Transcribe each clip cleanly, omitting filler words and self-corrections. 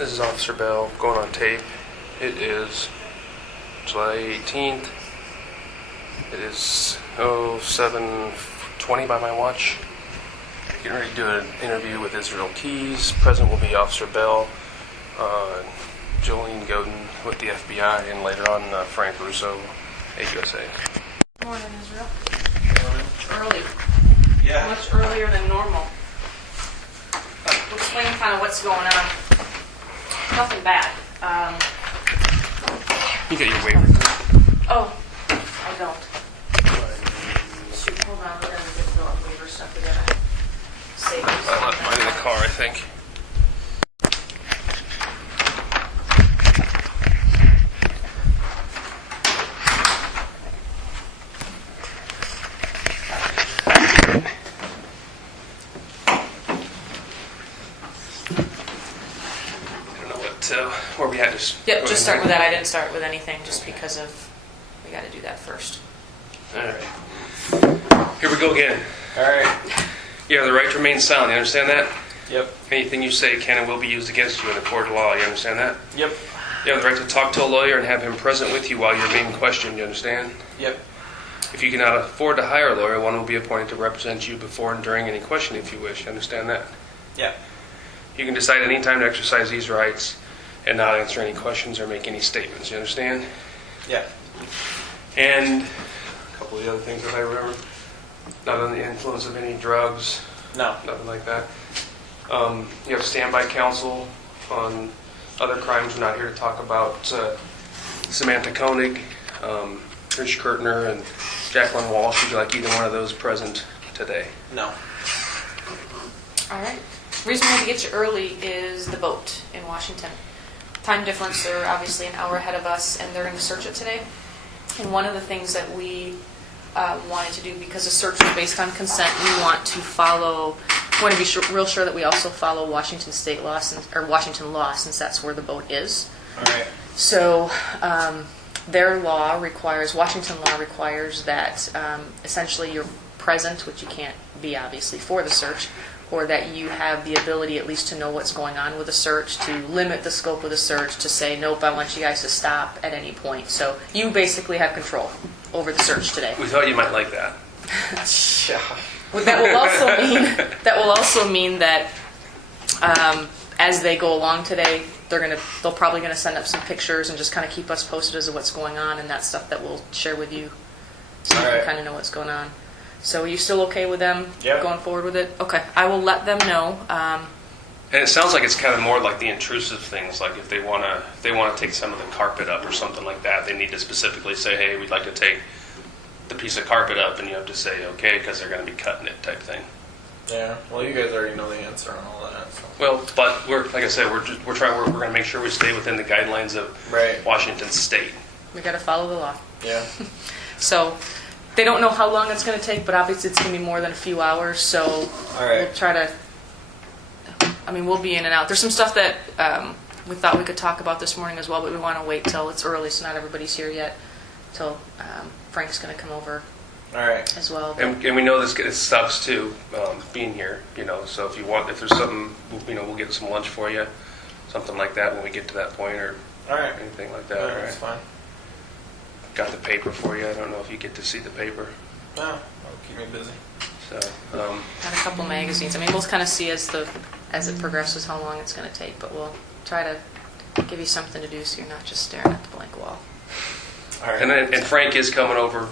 This is Officer Bell going on tape. It is July 18th. It is 7:20 by my watch. Getting ready to do an interview with Israel Keys. Present will be Officer Bell, Jolene Godin with the FBI, and later on Frank Russo, AUSA. Good morning, Israel. Morning. Early. Yeah. Much earlier than normal. We'll explain kind of what's going on. Nothing bad. You got your waiver. Oh, I don't. Shoot, hold on. We're going to get the waiver stuff. We got to save this. I left mine in the car, I think. Where we had to... Yep, just start with that. I didn't start with anything just because of... We got to do that first. All right. Here we go again. All right. You have the right to remain silent. You understand that? Yep. Anything you say can and will be used against you in a court of law. You understand that? Yep. You have the right to talk to a lawyer and have him present with you while you're being questioned. You understand? Yep. If you cannot afford to hire a lawyer, one will be appointed to represent you before and during any questioning if you wish. You understand that? Yep. You can decide any time to exercise these rights and not answer any questions or make any statements. You understand? Yeah. And a couple of the other things that I remember. Not under the influence of any drugs. No. Nothing like that. You have standby counsel on other crimes. We're not here to talk about Samantha Koenig, Rich Kurtner, and Jacqueline Walsh. Would you like either one of those present today? No. All right. Reason why we get you early is the vote in Washington. Time difference, they're obviously an hour ahead of us, and they're going to search it today. And one of the things that we wanted to do, because the search is based on consent, we want to be real sure that we also follow Washington state law, or Washington law, since that's where the vote is. All right. So Washington law requires that essentially you're present, which you can't be obviously for the search, or that you have the ability at least to know what's going on with the search, to limit the scope of the search, to say, nope, I want you guys to stop at any point. So you basically have control over the search today. We thought you might like that. That will also mean that as they go along today, they're probably gonna send up some pictures and just kind of keep us posted as to what's going on, and that stuff that we'll share with you, so you can kind of know what's going on. So are you still okay with them going forward with it? Okay, I will let them know. And it sounds like it's kind of more like the intrusive things, like if they want to take some of the carpet up or something like that, they need to specifically say, hey, we'd like to take the piece of carpet up, and you have to say, okay, because they're going to be cutting it type thing. Yeah. Well, you guys already know the answer on all that. So. Well, but like I said, we're going to make sure we stay within the guidelines of Washington State. We got to follow the law. Yeah. So they don't know how long it's going to take, but obviously it's going to be more than a few hours. So we'll try to. We'll be in and out. There's some stuff that we thought we could talk about this morning as well, but we want to wait till it's early, so not everybody's here yet. Till Frank's going to come over. All right. As well. And we know it sucks too, being here. So if there's something, we'll get some lunch for you, something like that when we get to that point, or anything like that. All right, that's fine. Got the paper for you. I don't know if you get to see the paper. No, that'll keep me busy. So. Got a couple magazines. We'll kind of see as it progresses how long it's going to take, but we'll try to give you something to do so you're not just staring at the blank wall. All right. And Frank is coming over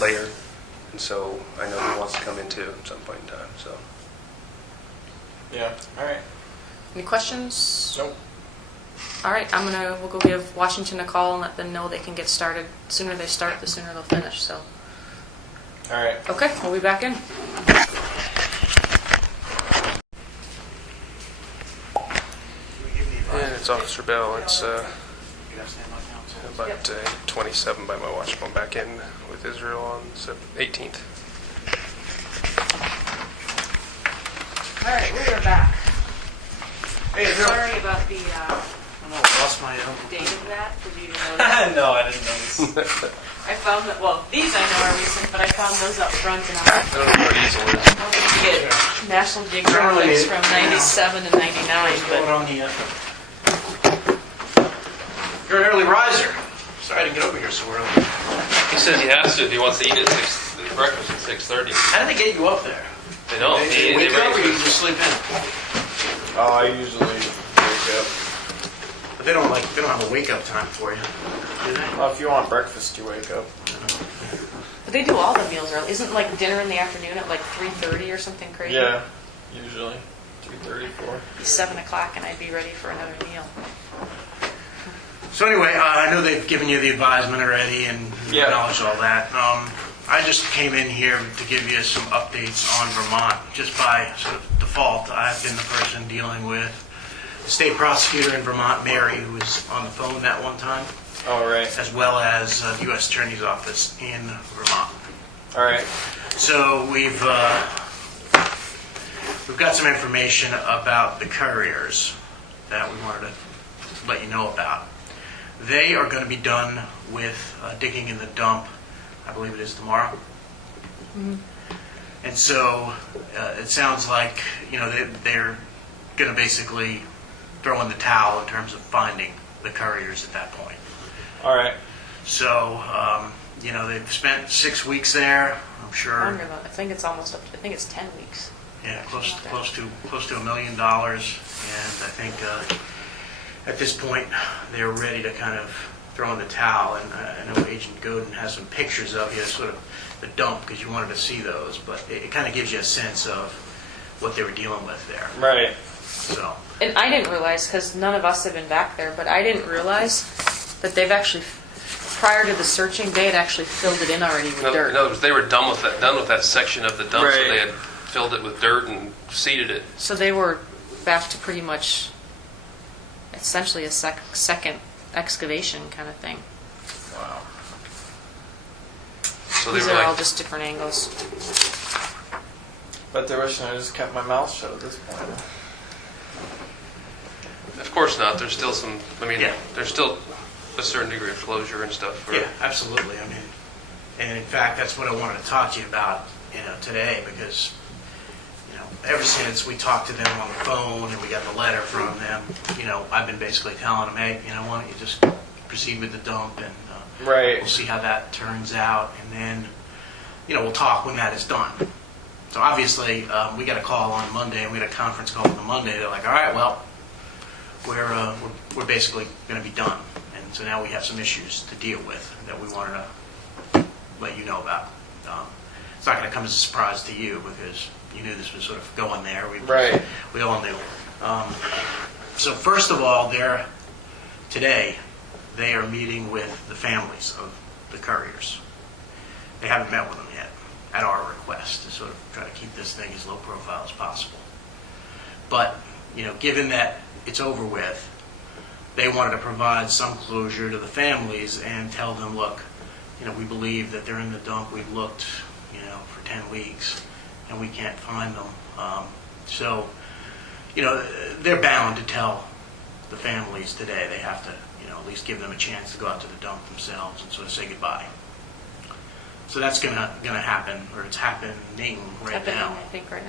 later, and so I know he wants to come in too at some point in time. So. Yeah. All right. Any questions? Nope. All right. We'll go give Washington a call and let them know they can get started. The sooner they start, the sooner they'll finish. So. All right. Okay. We'll be back in. And it's Officer Bell. It's about 27 by my watch. Going back in with Israel on the 18th. All right, we are back. Hey, Israel. Sorry about the I lost my date of that. Did you know that? No, I didn't notice. I found that, well, these I know are recent, but I found those up front and I'm like, I don't know what diesel is. get National Geographics from 97 and 99, but on the, you're an early riser. Sorry I didn't get over here so early. He says he has to if he wants to eat at breakfast at 6:30. How did they get you up there? They don't. They wake up or you just sleep in? Oh, I usually wake up. But they don't have a wake up time for you, do they? Well, if you want breakfast, you wake up. but they do all the meals early. Isn't like dinner in the afternoon at like 3:30 or something crazy? Yeah, usually 3:30, 4. It'd be 7 o'clock and I'd be ready for another meal. So anyway, I know they've given you the advisement already and you Yeah. acknowledge all that. I just came in here to give you some updates on Vermont. Just by sort of default, I've been the person dealing with the state prosecutor in Vermont, Mary, who was on the phone that one time, Oh, right. as well as the U.S. Attorney's Office in Vermont. All right. So we've got some information about the couriers that we wanted to let you know about. They are going to be done with digging in the dump, I believe it is tomorrow. Mm-hmm. And so it sounds like, they're going to basically throw in the towel in terms of finding the couriers at that point. All right. So, they've spent 6 weeks there. I'm sure. Longer though. I think it's almost up to, I think it's 10 weeks. Yeah, close to $1 million, and I think at this point they're ready to kind of throw in the towel. And I know Agent Godin has some pictures of sort of the dump because you wanted to see those, but it kind of gives you a sense of what they were dealing with there. Right. So And I didn't realize, because none of us have been back there, but I didn't realize that they've actually, prior to the searching, they had actually filled it in already with dirt. In other words, they were done with that section of the dump, so Right. they had filled it with dirt and seeded it. So they were back to pretty much essentially a second excavation kind of thing. Wow. So they These were are all like, just different angles. But they're wishing I just kept my mouth shut at this point. of course not. There's still some. Yeah. There's still a certain degree of closure and stuff. yeah, absolutely. And in fact, that's what I wanted to talk to you about, today, because ever since we talked to them on the phone and we got the letter from them, I've been basically telling them, hey, why don't you just proceed with the dump and Right. we'll see how that turns out, and then, we'll talk when that is done. So obviously, we got a call on Monday, and we had a conference call on the Monday. They're like, all right, well, we're basically going to be done, and so now we have some issues to deal with that we wanted to let you know about. It's not going to come as a surprise to you because you knew this was sort of going there. Right. We all knew. So first of all, today, they are meeting with the families of the couriers. They haven't met with them yet, at our request, to sort of try to keep this thing as low profile as possible. But, given that it's over with, they wanted to provide some closure to the families and tell them, look, we believe that they're in the dump. We've looked, for 10 weeks, and we can't find them. So, they're bound to tell the families today. They have to, at least give them a chance to go out to the dump themselves and sort of say goodbye. So that's gonna happen, or it's happening right Happening, now. I think, right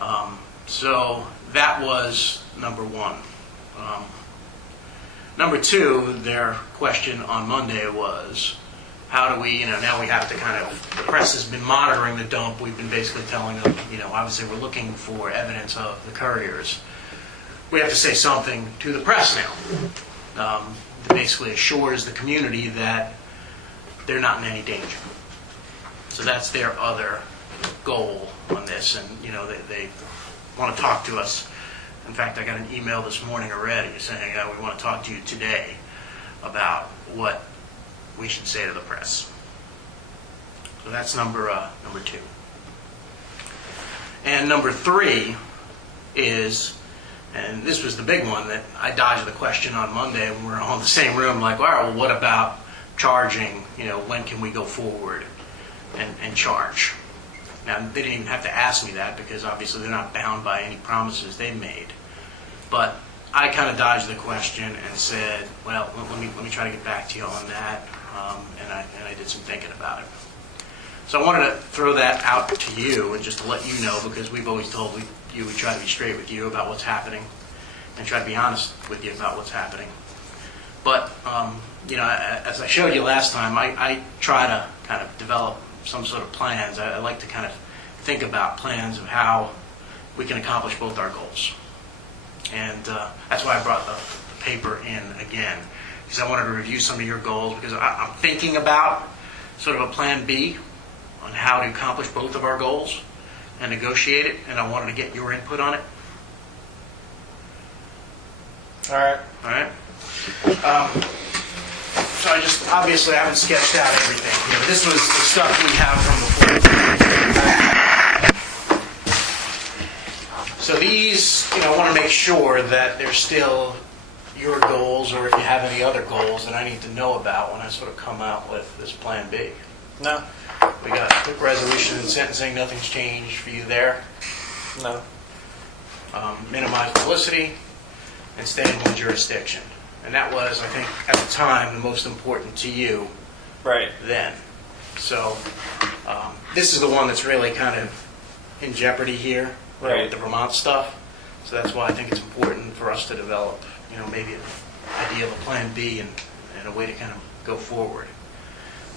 now. So that was number one. Number two, their question on Monday was, how do we, now we have to the press has been monitoring the dump. We've been basically telling them, obviously we're looking for evidence of the couriers. We have to say something to the press now. That basically assures the community that they're not in any danger. So that's their other goal on this, and they want to talk to us. In fact, I got an email this morning already saying we want to talk to you today about what we should say to the press. So that's number two. And number three is, and this was the big one that I dodged the question on Monday when we were all in the same room, like, all right, well, what about charging? When can we go forward and charge? Now, they didn't even have to ask me that because obviously they're not bound by any promises they've made. But I kind of dodged the question and said, well, let me try to get back to you on that. and I did some thinking about it. So I wanted to throw that out to you and just to let you know, because we've always told you we try to be straight with you about what's happening and try to be honest with you about what's happening. But, as I showed you last time, I try to kind of develop some sort of plans. I like to kind of think about plans of how we can accomplish both our goals. And that's why I brought the paper in again, because I wanted to review some of your goals, because I'm thinking about sort of a plan B on how to accomplish both of our goals and negotiate it, and I wanted to get your input on it. All right. All right? So obviously I haven't sketched out everything here. This was the stuff we have from before. So these, I want to make sure that they're still your goals, or if you have any other goals that I need to know about when I sort of come out with this plan B. No. We got quick resolution and sentencing, nothing's changed for you there. No. Minimize publicity and stay in one jurisdiction. And that was, I think, at the time, the most important to you Right. then. So this is the one that's really kind of in jeopardy here, Right. with the Vermont stuff. So that's why I think it's important for us to develop, maybe an idea of a plan B and a way to kind of go forward.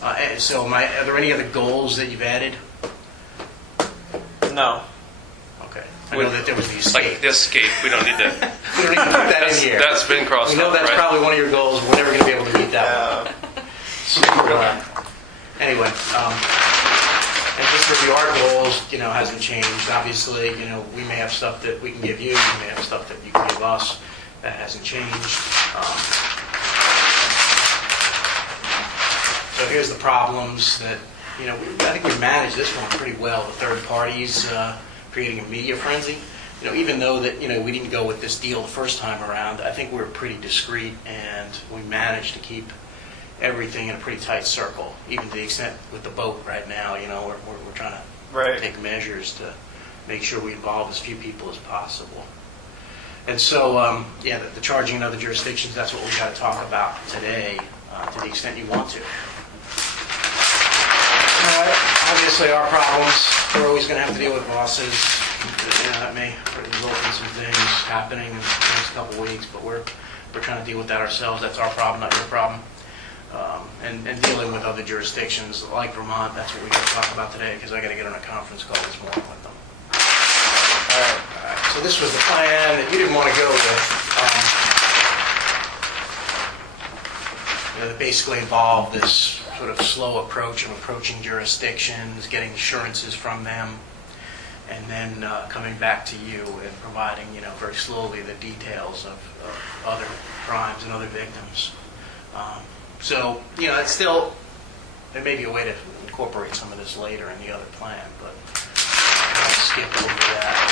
And so are there any other goals that you've added? No. Okay. I know that there was the Like escape. the escape, we don't need to. We don't need to put that in here. That's been crossed We know off, that's right? probably one of your goals. We're never going to be able to meet that one. So, anyway, and just review our goals, hasn't changed. Obviously, we may have stuff that we can give you. We may have stuff that you can give us. That hasn't changed. So here's the problems that, I think we managed this one pretty well. The third parties creating a media frenzy. Even though that, we didn't go with this deal the first time around, I think we were pretty discreet and we managed to keep everything in a pretty tight circle, even to the extent with the boat right now, we're trying to take measures to make sure we involve as few people as possible. And so, the charging in other jurisdictions, that's what we got to talk about today, to the extent you want to. Obviously, our problems, we're always going to have to deal with bosses. That may result in some things happening in the next couple of weeks, but we're trying to deal with that ourselves. That's our problem, not your problem. And dealing with other jurisdictions like Vermont, that's what we got to talk about today, because I got to get on a conference call this morning with them. All right. So this was the plan that you didn't want to go with. That basically involved this sort of slow approach of approaching jurisdictions, getting assurances from them, and then coming back to you and providing, very slowly the details of other crimes and other victims. So, it's still, there may be a way to incorporate some of this later in the other plan, but I'll skip over that.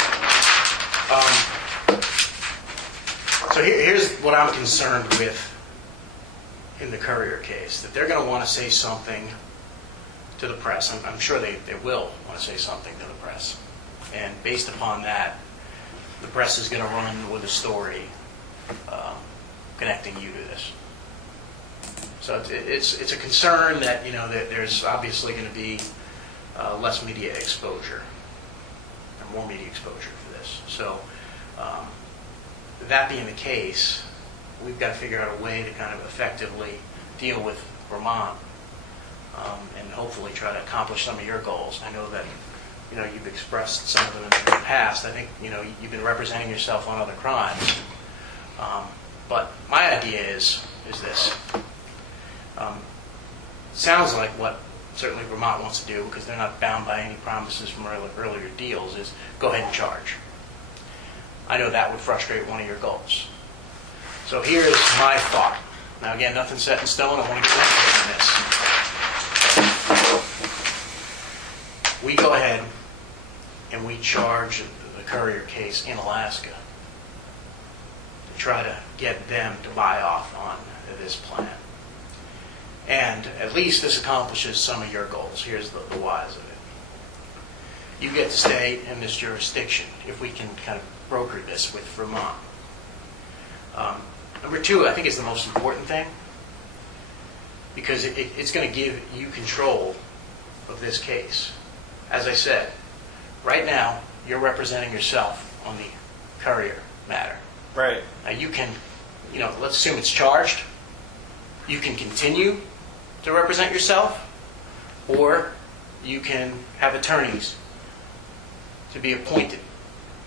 So here's what I'm concerned with in the Courier case, that they're going to want to say something to the press. I'm sure they will want to say something to the press. And based upon that, the press is going to run with a story connecting you to this. So it's a concern that, that there's obviously going to be less media exposure, or more media exposure for this. So that being the case, we've got to figure out a way to kind of effectively deal with Vermont and hopefully try to accomplish some of your goals. I know that you've expressed some of them in the past. I think you've been representing yourself on other crimes. But my idea is this. Sounds like what certainly Vermont wants to do, because they're not bound by any promises from earlier deals, is go ahead and charge. I know that would frustrate one of your goals. So here's my thought. Now again, nothing's set in stone. I want to get into this. We go ahead and we charge the Courier case in Alaska to try to get them to buy off on this plan. And at least this accomplishes some of your goals. Here's the whys of it. You get to stay in this jurisdiction if we can kind of broker this with Vermont. Number two, I think is the most important thing. because it's going to give you control of this case. As I said, right now, you're representing yourself on the Courier matter. Right. Now you can, let's assume it's charged. You can continue to represent yourself, or you can have attorneys to be appointed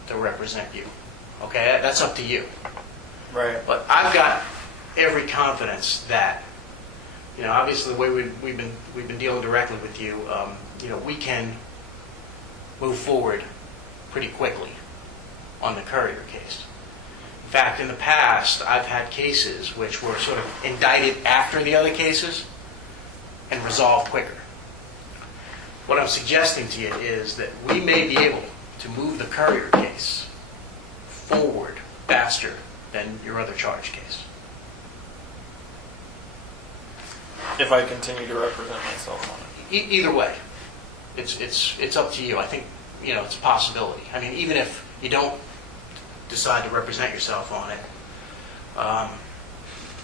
to represent you. Okay, that's up to you. Right. But I've got every confidence that, obviously the way we've been dealing directly with you, we can move forward pretty quickly on the Courier case. In fact, in the past, I've had cases which were sort of indicted after the other cases and resolved quicker. What I'm suggesting to you is that we may be able to move the Courier case forward faster than your other charge case. If I continue to represent myself on it. Either way, it's up to you. I think it's a possibility. I mean, even if you don't decide to represent yourself on it,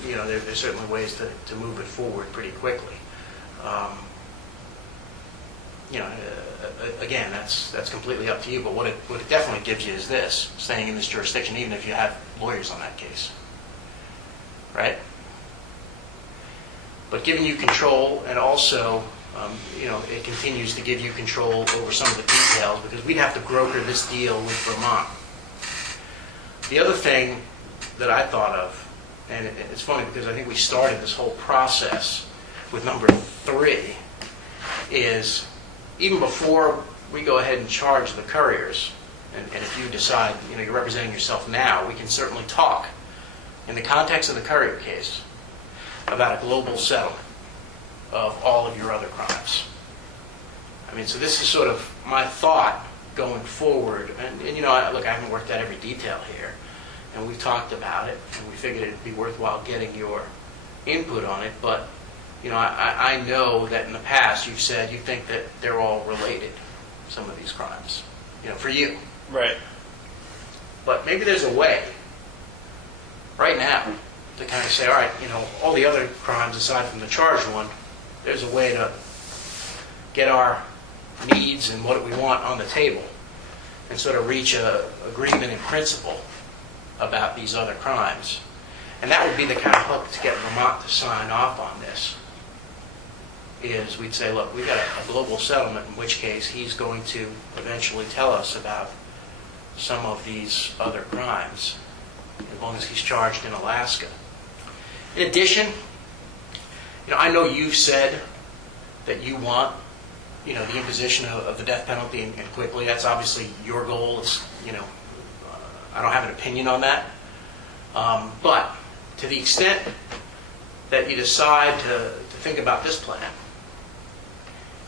there's certainly ways to move it forward pretty quickly. Again, that's completely up to you. But what it definitely gives you is this: staying in this jurisdiction, even if you have lawyers on that case, right? But giving you control, and also, it continues to give you control over some of the details, because we'd have to broker this deal with Vermont. The other thing that I thought of, and it's funny because I think we started this whole process with number 3, is even before we go ahead and charge the couriers, and if you decide you're representing yourself now, we can certainly talk in the context of the Courier case about a global settlement of all of your other crimes. I mean, so this is sort of my thought going forward. And look, I haven't worked out every detail here, and we've talked about it, and we figured it'd be worthwhile getting your input on it. But, I know that in the past you've said you think that they're all related, some of these crimes, for you. Right. But maybe there's a way, right now, to kind of say, all right, all the other crimes aside from the charged one, there's a way to get our needs and what we want on the table and sort of reach a agreement in principle about these other crimes. And that would be the kind of hook to get Vermont to sign off on this, is we'd say, look, we've got a global settlement, in which case he's going to eventually tell us about some of these other crimes, as long as he's charged in Alaska. In addition, I know you've said that you want, the imposition of the death penalty and quickly. That's obviously your goal. It's, I don't have an opinion on that. But to the extent that you decide to think about this plan,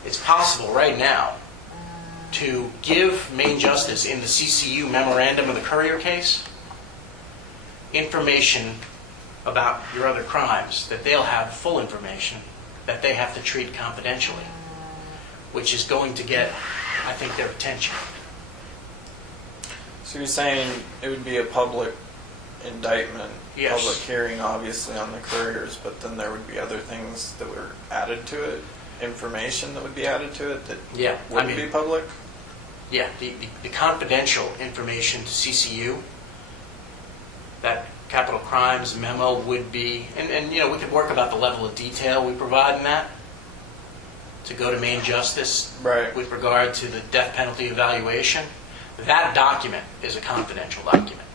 it's possible right now to give Maine Justice in the CCU memorandum of the Courier case information about your other crimes, that they'll have full information that they have to treat confidentially, which is going to get, I think, their attention. So you're saying it would be a public indictment, Yes. public hearing, obviously, on the couriers, but then there would be other things that were added to it, information that would be added to it that wouldn't be public? Yeah, the confidential information to CCU, that capital crimes memo would be, and we could work about the level of detail we provide in that to go to Maine Justice Right. with regard to the death penalty evaluation. That document is a confidential document.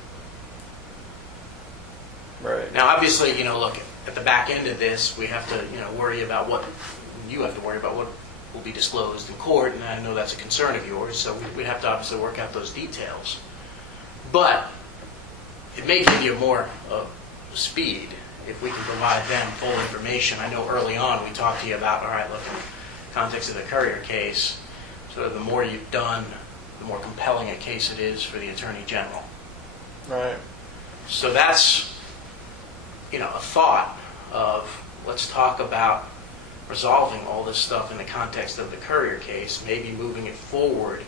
Right. Now, obviously, look, at the back end of this, we have to, worry about what, you have to worry about what will be disclosed in court, and I know that's a concern of yours, so we'd have to obviously work out those details. But it may give you more speed if we can provide them full information. I know early on we talked to you about, all right, look, in the context of the Courier case, sort of the more you've done, the more compelling a case it is for the Attorney General. Right. So that's, a thought of, let's talk about resolving all this stuff in the context of the Courier case, maybe moving it forward.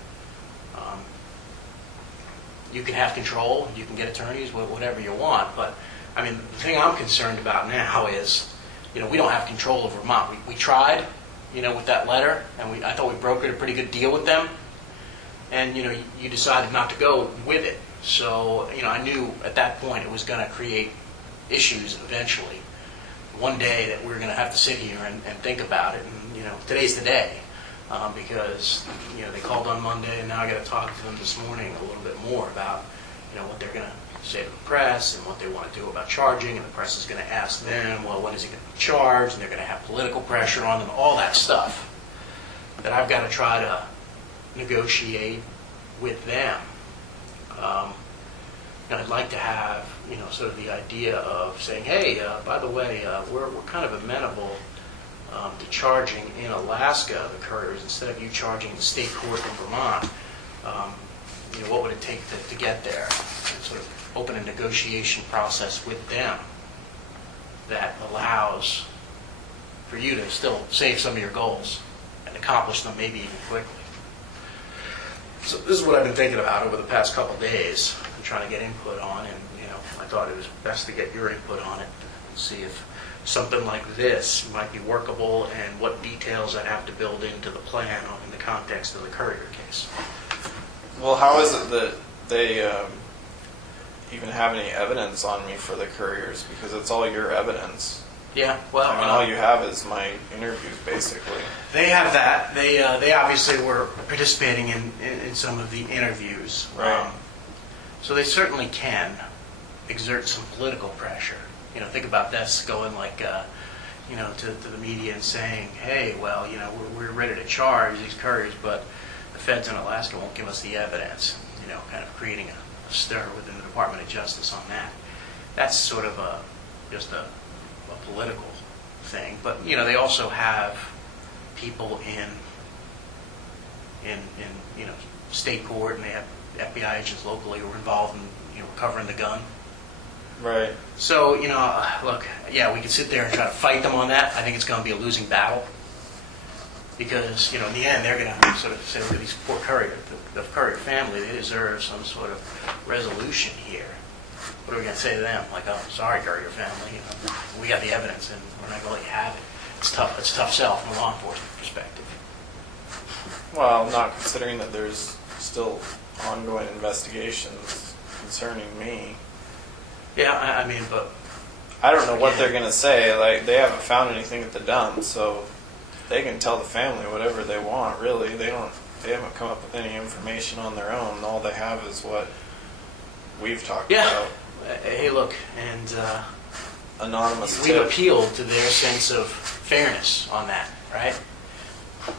You can have control, you can get attorneys, whatever you want, but the thing I'm concerned about now is we don't have control of Vermont. We tried, with that letter, and I thought we brokered a pretty good deal with them. And, you decided not to go with it. So, I knew at that point it was going to create issues eventually. One day that we were going to have to sit here and think about it. And, today's the day. Because, they called on Monday, and now I got to talk to them this morning a little bit more about, what they're going to say to the press and what they want to do about charging. And the press is going to ask them, well, when is it going to be charged? And they're going to have political pressure on them, all that stuff that I've got to try to negotiate with them. I'd like to have, sort of the idea of saying, hey, by the way, we're kind of amenable to charging in Alaska the couriers instead of you charging the state court in Vermont. What would it take to get there? And sort of open a negotiation process with them that allows for you to still save some of your goals and accomplish them maybe even quickly. So this is what I've been thinking about over the past couple of days and trying to get input on, and I thought it was best to get your input on it and see if something like this might be workable and what details I'd have to build into the plan in the context of the courier case. Well, how is it that they even have any evidence on me for the couriers? Because it's all your evidence. Yeah, well, I mean, all you have is my interviews, basically. They have that. They obviously were participating in some of the interviews. Right. So they certainly can exert some political pressure. Think about this going like, to the media and saying, hey, well, we're ready to charge these couriers, but the feds in Alaska won't give us the evidence. Kind of creating a stir within the Department of Justice on that. That's sort of just a political thing. But, they also have people in state court, and they have FBI agents locally who are involved in, recovering the gun. Right. So, look, yeah, we can sit there and try to fight them on that. I think it's going to be a losing battle. Because, in the end, they're going to sort of say, look at these poor courier, the courier family, they deserve some sort of resolution here. What are we going to say to them? Like, oh, sorry, courier family, we got the evidence and we're not going to let you have it. It's tough. It's a tough sell from a law enforcement perspective. Well, not considering that there's still ongoing investigations concerning me. Yeah, I mean, but... I don't know what they're going to say. Like, they haven't found anything at the dump, so they can tell the family whatever they want, really. They haven't come up with any information on their own. All they have is what we've talked about. Hey, look, and anonymous we've tip. appealed to their sense of fairness on that, right?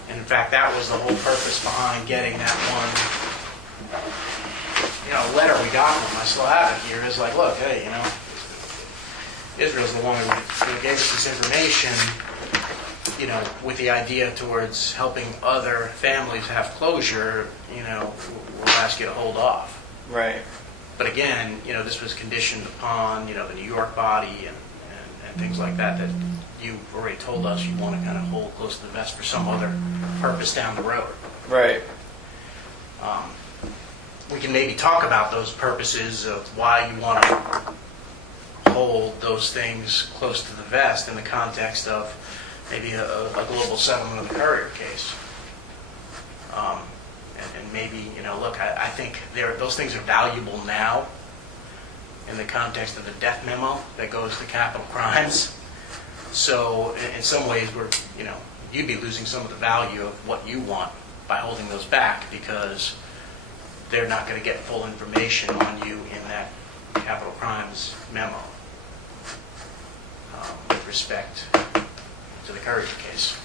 And in fact, that was the whole purpose behind getting that one, letter we got from them. I still have it here. It's like, look, hey, Israel's the one who gave us this information, with the idea towards helping other families have closure, we'll ask you to hold off. Right. But again, this was conditioned upon, the New York body and things like that you already told us you want to kind of hold close to the vest for some other purpose down the road. Right. We can maybe talk about those purposes of why you want to hold those things close to the vest in the context of maybe a global settlement of the courier case. And maybe, look, I think those things are valuable now in the context of the death memo that goes to capital crimes. So in some ways, you'd be losing some of the value of what you want by holding those back, because they're not going to get full information on you in that capital crimes memo with respect to the courier case.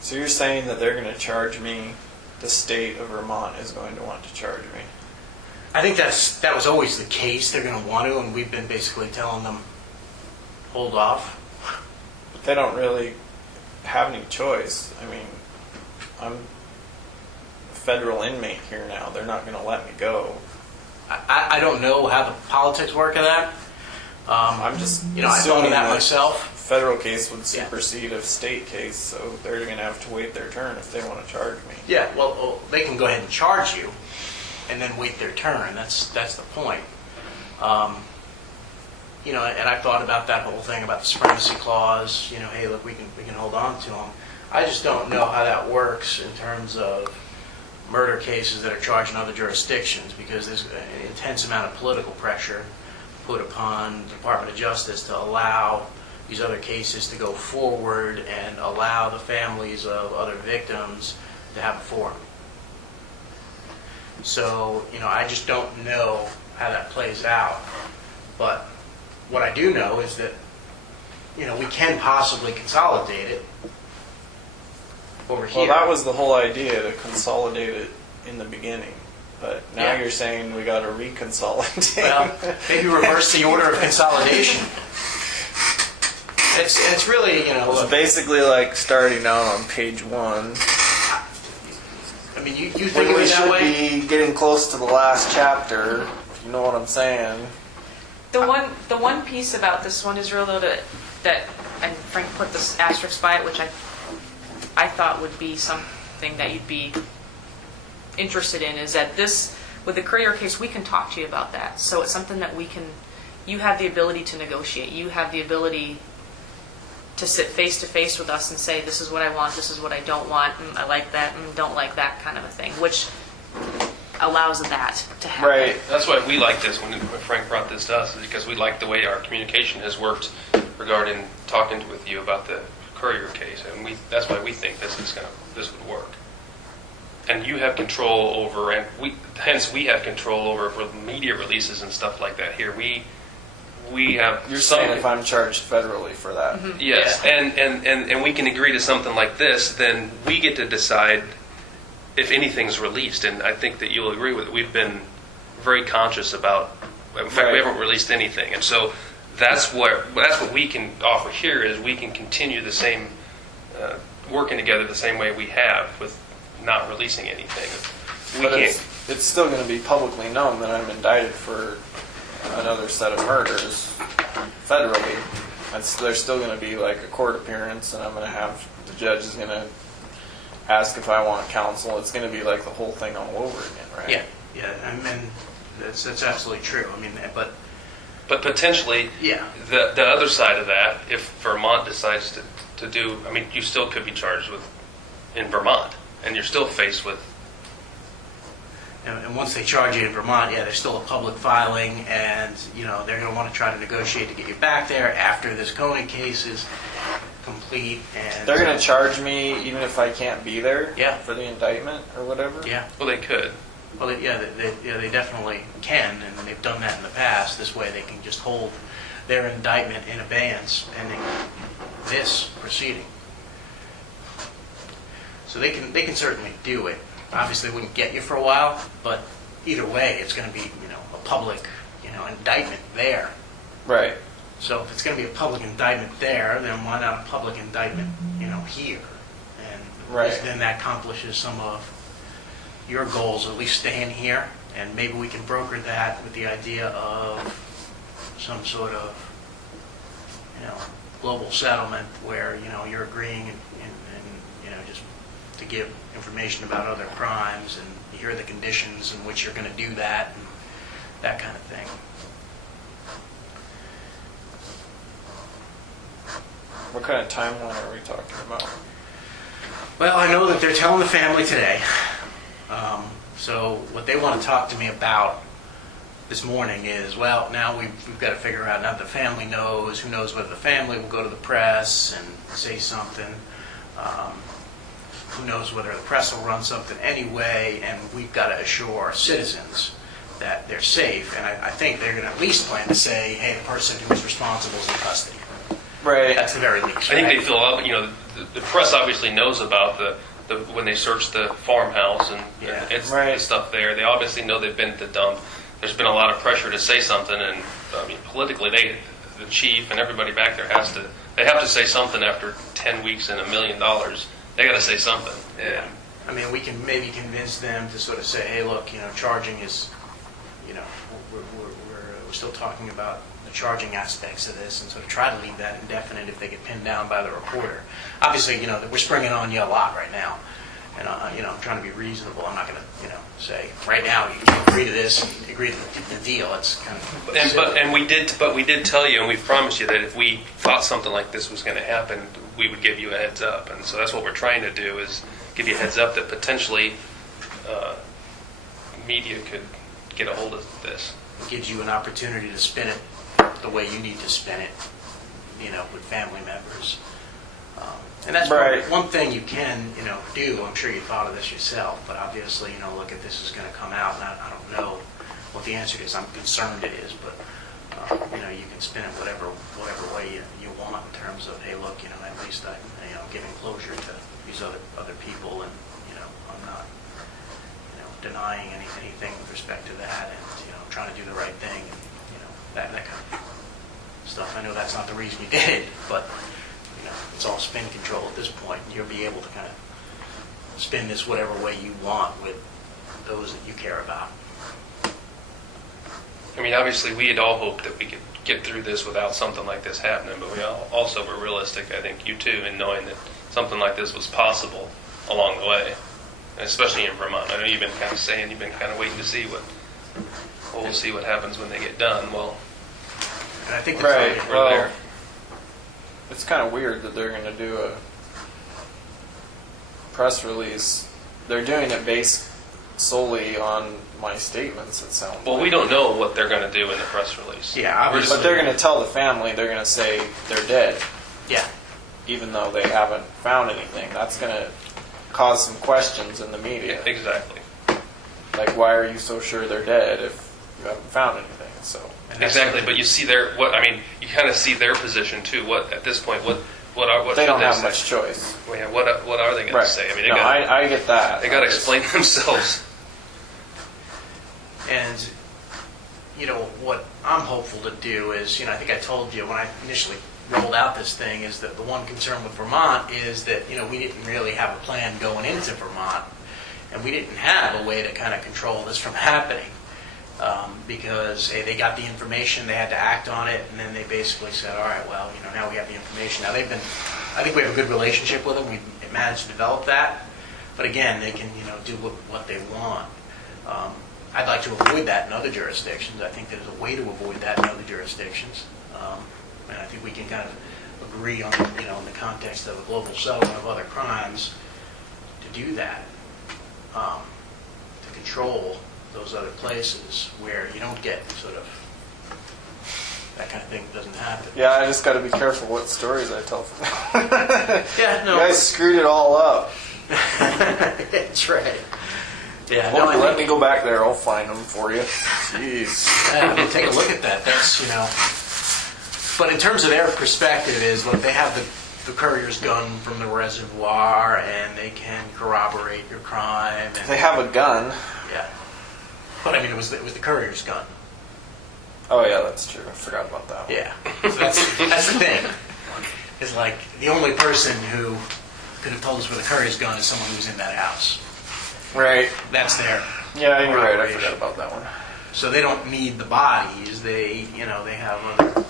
So you're saying that they're going to charge me, the state of Vermont is going to want to charge me? I think that was always the case. They're going to want to, and we've been basically telling them, hold off. But they don't really have any choice. I mean, I'm a federal inmate here now. They're not going to let me go. I don't know how the politics work of that. I'm just I thought of that a myself. Federal case would supersede a state case, so they're going to have to wait their turn if they want to charge me. Yeah, well, they can go ahead and charge you, and then wait their turn. That's the point. You know, and I thought about that whole thing about the supremacy clause. You know, hey, look, we can hold on to them. I just don't know how that works in terms of murder cases that are charged in other jurisdictions, because there's an intense amount of political pressure put upon the Department of Justice to allow these other cases to go forward and allow the families of other victims to have a forum. So, you know, I just don't know how that plays out. But what I do know is that, you know, we can possibly consolidate it over here. Well, that was the whole idea, to consolidate it in the beginning. But now Yeah. you're saying we got to reconsolidate. Well, maybe reverse the order of consolidation. It's really, you know, It's look, basically like starting out on page 1. I mean, you think of We it that should way? be getting close to the last chapter, if you know what I'm saying. The one piece about this one, Israel, though, that and Frank put this asterisk by it, which I thought would be something that you'd be interested in, is that this, with the courier case, we can talk to you about that. So it's something that you have the ability to negotiate. You have the ability to sit face to face with us and say, this is what I want, this is what I don't want, I like that, don't like that, kind of a thing, which allows that to happen. Right. That's why we like this when Frank brought this to us, is because we like the way our communication has worked regarding talking with you about the courier case, and that's why we think this would work. And you have control over, and hence we have control over media releases and stuff like that. Here we have. You're saying if I'm charged federally for that. Mm-hmm. Yes, Yeah. and we can agree to something like this, then we get to decide if anything's released. And I think that you'll agree with it. We've been very conscious about, in fact, Right. we haven't released anything. And so that's what we can offer here, is we can continue the same, working together the same way we have with not releasing anything. We But can't. it's still going to be publicly known that I'm indicted for another set of murders federally. There's still going to be like a court appearance, and I'm going to have, the judge is going to ask if I want counsel. It's going to be like the whole thing all over again, right? Yeah. I mean, that's absolutely true. I mean, but But potentially, yeah. the other side of that, if Vermont decides to do, I mean, you still could be charged with in Vermont, and you're still faced with. And once they charge you in Vermont, yeah, there's still a public filing, and you know they're going to want to try to negotiate to get you back there after this Koenig case is complete. And They're going to charge me even if I can't be there Yeah. for the indictment or whatever? Yeah, Well, they could. well, they definitely can, and they've done that in the past. This way, they can just hold their indictment in abeyance pending this proceeding. So they can certainly do it. Obviously, it wouldn't get you for a while, but either way, it's going to be a public indictment there. Right. So if it's going to be a public indictment there, then why not a public indictment here? And Right. then that accomplishes some of your goals, at least staying here, and maybe we can broker that with the idea of some sort of global settlement where you're agreeing and just to give information about other crimes, and here are the conditions in which you're going to do that, and that kind of thing. What kind of timeline are we talking about? Well, I know that they're telling the family today. So what they want to talk to me about this morning is, well, now we've got to figure out, now the family knows, who knows whether the family will go to the press and say something. Who knows whether the press will run something anyway, and we've got to assure our citizens that they're safe. And I think they're going to at least plan to say, hey, the person who is responsible is in custody. Right. That's the very least. I think right? they feel, the press obviously knows about the when they searched the farmhouse and Yeah. it's Right. the stuff there. They obviously know they've been at the dump. There's been a lot of pressure to say something, and I mean, politically, the chief and everybody back there they have to say something after 10 weeks and $1 million. They got to say something. Yeah. I mean, we can maybe convince them to sort of say, hey, look, charging is, we're still talking about the charging aspects of this, and sort of try to leave that indefinite if they get pinned down by the reporter. Obviously, we're springing on you a lot right now, And, I'm trying to be reasonable. I'm not going to, say, right now, you agree to this, and agree to the deal. It's kind of silly. We did tell you, and we promised you that if we thought something like this was going to happen, we would give you a heads up. And so that's what we're trying to do, is give you a heads up that potentially media could get a hold of this. It gives you an opportunity to spin it the way you need to spin it, with family members. And that's Right. one thing you can, do. I'm sure you thought of this yourself, but obviously, look, if this is going to come out, and I don't know what the answer is. I'm concerned it is, but you can spin it whatever way you want in terms of, hey, look, at least I'm giving closure to these other people, and I'm not denying anything with respect to that, and trying to do the right thing, and that kind of stuff. I know that's not the reason you did it, but it's all spin control at this point. You'll be able to kind of spin this whatever way you want with those that you care about. I mean, obviously, we had all hoped that we could get through this without something like this happening, but we also were realistic, I think, you too, in knowing that something like this was possible along the way, and especially in Vermont. I know you've been kind of saying, you've been kind of waiting to see we'll see what happens when they get done. Well, And I think Right. that's we're there. It's kind of weird that they're going to do a press release. They're doing it based solely on my statements, it sounds Well, like. we don't know what they're going to do in the press release. Yeah, obviously. But they're going to tell the family, they're going to say they're dead, Yeah. even though they haven't found anything. That's going to cause some questions in the media. Yeah, exactly. Like, why are you so sure they're dead if you haven't found anything? So And that's Exactly, but you see you kind of see their position too. What at this point, what they should don't have say? much choice. Well, yeah, what are they going Right. to say? I mean, no, I get that. they got to explain themselves. And, what I'm hopeful to do is, I think I told you when I initially rolled out this thing, is that the one concern with Vermont is that, we didn't really have a plan going into Vermont, and we didn't have a way to kind of control this from happening. Because they got the information, they had to act on it, and then they basically said, all right, well, now we have the information. Now I think we have a good relationship with them. We managed to develop that. But again, they can, do what they want. I'd like to avoid that in other jurisdictions. I think there's a way to avoid that in other jurisdictions. And I think we can kind of agree on, in the context of a global settlement of other crimes, to do that, to control those other places where you don't get sort of that kind of thing doesn't happen. Yeah, I just got to be careful what stories I tell. Yeah, no. You guys screwed it all up. That's right. Yeah, Well, no, I let me think, go back there. I'll find them for you. Jeez. yeah, we'll take a look at that. That's, But in terms of their perspective is, look, they have the courier's gun from the reservoir, and they can corroborate your crime. And, They have a gun. yeah. But I mean, it was the courier's gun. Oh yeah, that's true. I forgot about that one. Yeah. So that's the thing. Is like the only person who could have told us where the courier's gun is someone who's in that house. Right. That's their. Yeah, you're right. I corroboration. forgot about that one. So they don't need the bodies. They have other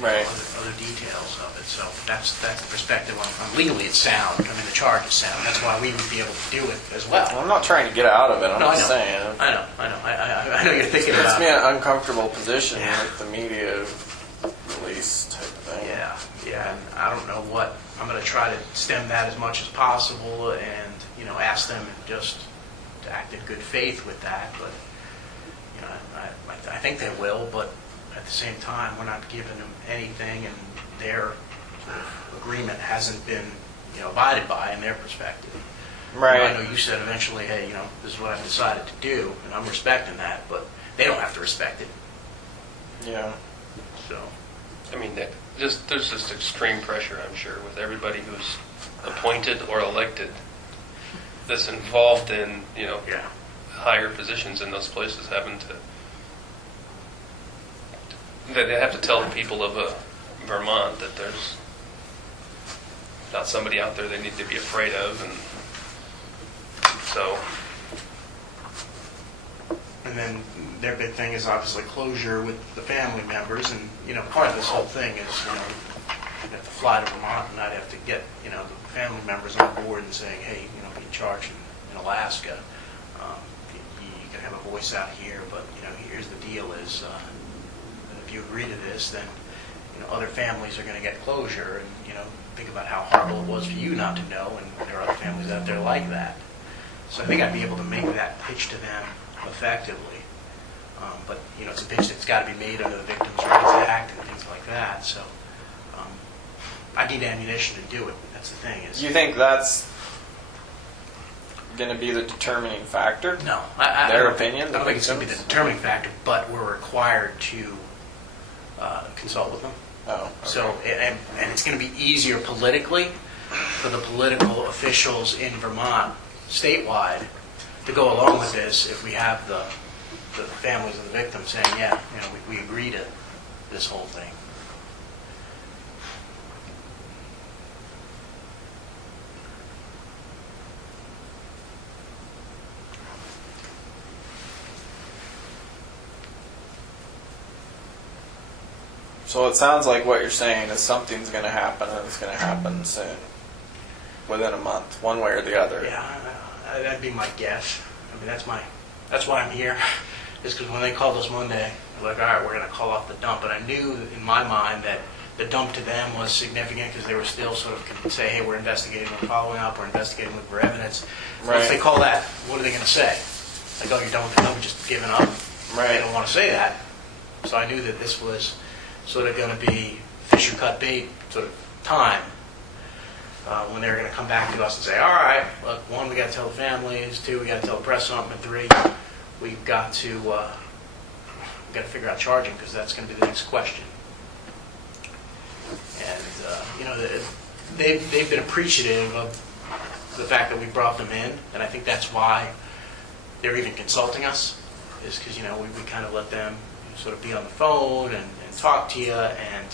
Right. other details of it. So that's the perspective on legally it's sound. I mean, the charge is sound. That's why we would be able to do it as well. I'm not trying to get out of it. I'm No, I just know. saying. I know. I know you're thinking It puts about me in it. an uncomfortable position Yeah. with the media release type of thing. Yeah, and I don't know what, I'm going to try to stem that as much as possible and, ask them just to act in good faith with that, but, I think they will, but at the same time, we're not giving them anything, and their sort of agreement hasn't been, abided by in their perspective. Right. I know you said eventually, hey, this is what I've decided to do, and I'm respecting that, but they don't have to respect it, Yeah. so. I mean, there's just extreme pressure, I'm sure, with everybody who's appointed or elected that's involved in, Yeah. higher positions in those places, having to, they have to tell the people of Vermont that there's not somebody out there they need to be afraid of, and so. And then their big thing is obviously closure with the family members, and part of this whole thing is if the fly to Vermont, and I'd have to get, the family members on board and saying, hey, be in charge in Alaska. You can have a voice out here, but, here's the deal is, if you agree to this, then, other families are going to get closure, and, think about how horrible it was for you not to know, and there are other families out there like that. So I think I'd be able to make that pitch to them effectively. But, it's a pitch that's got to be made under the Victims' Rights Act and things like that. So I need ammunition to do it. That's the thing. Do you think that's going to be the determining factor? No. Their opinion? I don't think it's going to be the determining factor, but we're required to consult with them. Oh, okay. So, and it's going to be easier politically for the political officials in Vermont, statewide, to go along with this if we have the families of the victims saying, yeah, we agree to this whole thing. So it sounds like what you're saying is something's going to happen, and it's going to happen soon, within a month, one way or the other. Yeah, that'd be my guess. I mean, that's why I'm here. Is because when they called us Monday, they're like, all right, we're going to call off the dump. But I knew in my mind that the dump to them was significant because they were still sort of going to say, hey, we're investigating, we're following up, we're investigating, looking for evidence. Right. Once they call that, what are they going to say? Like, oh, you're done with the dump, we're just giving up. Right. They don't want to say that. So I knew that this was sort of going to be fish or cut bait sort of time when they're going to come back to us and say, all right, look, one, we got to tell the families, two, we got to tell the press something, and three, we've got to figure out charging because that's going to be the next question. And they've been appreciative of the fact that we brought them in, and I think that's why they're even consulting us, is because we kind of let them sort of be on the phone and talk to you, and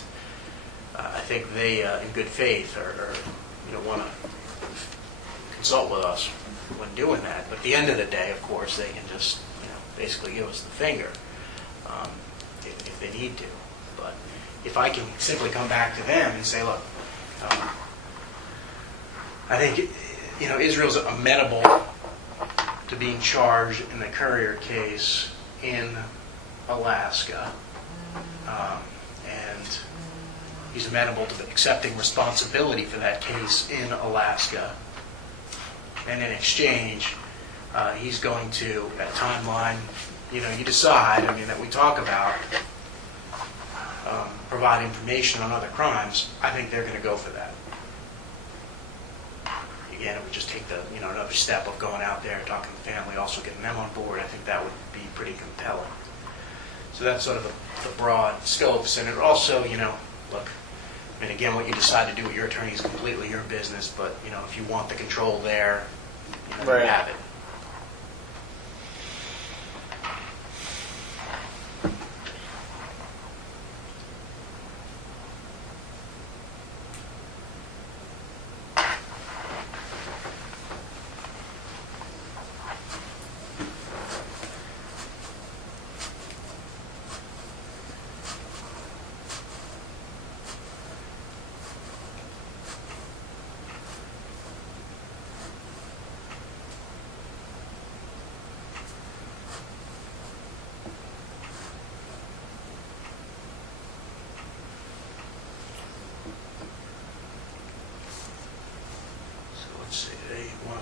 I think they, in good faith, are want to consult with us when doing that. But at the end of the day, of course, they can just basically give us the finger if they need to. But if I can simply come back to them and say, look, I think Israel's amenable to being charged in the Courier case in Alaska, and he's amenable to accepting responsibility for that case in Alaska. And in exchange, he's going to, at a timeline, you decide, that we talk about, provide information on other crimes. I think they're going to go for that. Again, it would just take another step of going out there, talking to the family, also getting them on board. I think that would be pretty compelling. So that's sort of the broad scopes. And it also, look, again, what you decide to do with your attorney is completely your business, but, if you want the control there, Right. you have it.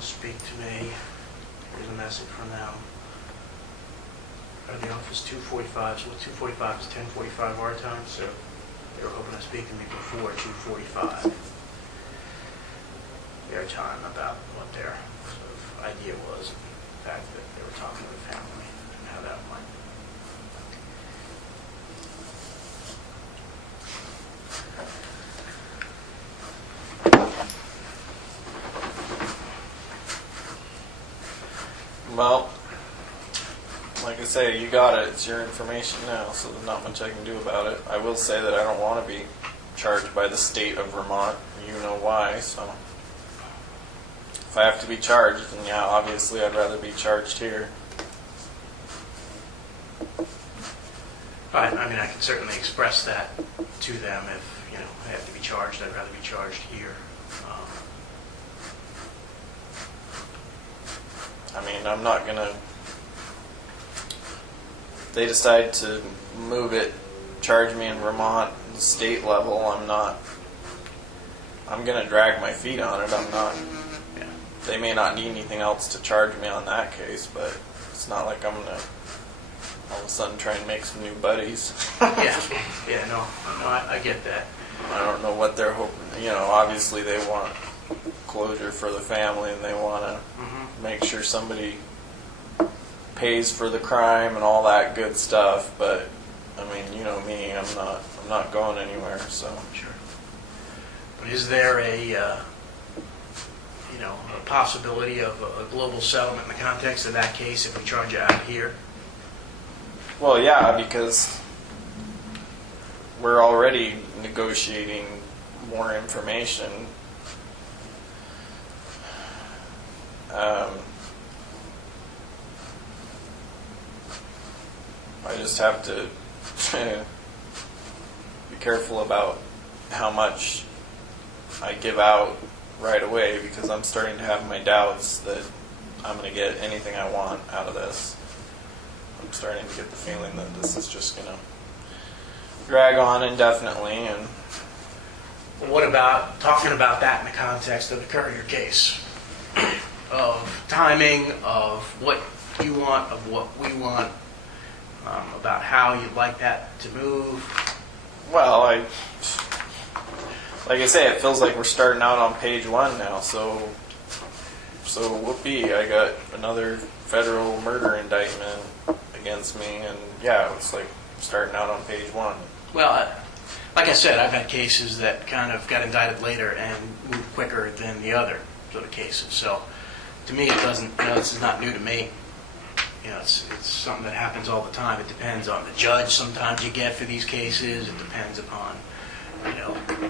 Speak to me. Here's a message from them. The office 2:45. So 2:45 is 10:45 our time. So they were hoping to speak to me before 2:45 their time about what their sort of idea was, and the fact that they were talking to the family and how that went. Well, like I say, you got it. It's your information now, so there's not much I can do about it. I will say that I don't want to be charged by the state of Vermont. You know why, so if I have to be charged, then yeah, obviously I'd rather be charged here. I can certainly express that to them if, I have to be charged, I'd rather be charged here. I mean, I'm not gonna. If they decide to move it, charge me in Vermont, the state level, I'm gonna drag my feet on it. I'm not. Yeah. They may not need anything else to charge me on that case, but it's not like I'm gonna all of a sudden try and make some new buddies. Yeah, no, I get that. I don't know what they're hoping. Obviously they want closure for the family, and they want to make sure somebody pays for the crime and all that good stuff. But I mean, you know me, I'm not going anywhere. So Sure. But is there a possibility of a global settlement in the context of that case if we charge it out here? well, yeah, because we're already negotiating more information. I just have to be careful about how much I give out right away, because I'm starting to have my doubts that I'm going to get anything I want out of this. I'm starting to get the feeling that this is just going to drag on indefinitely. And What about talking about that in the context of the Courier case? Of timing, of what you want, of what we want, about how you'd like that to move. well, like I say, it feels like we're starting out on page 1 now. So whoopee, I got another federal murder indictment against me, and yeah, it's like starting out on page 1. Well, like I said, I've had cases that kind of got indicted later and moved quicker than the other sort of cases. So to me, it doesn't, this is not new to me. It's something that happens all the time. It depends on the judge sometimes you get for these cases. It depends upon,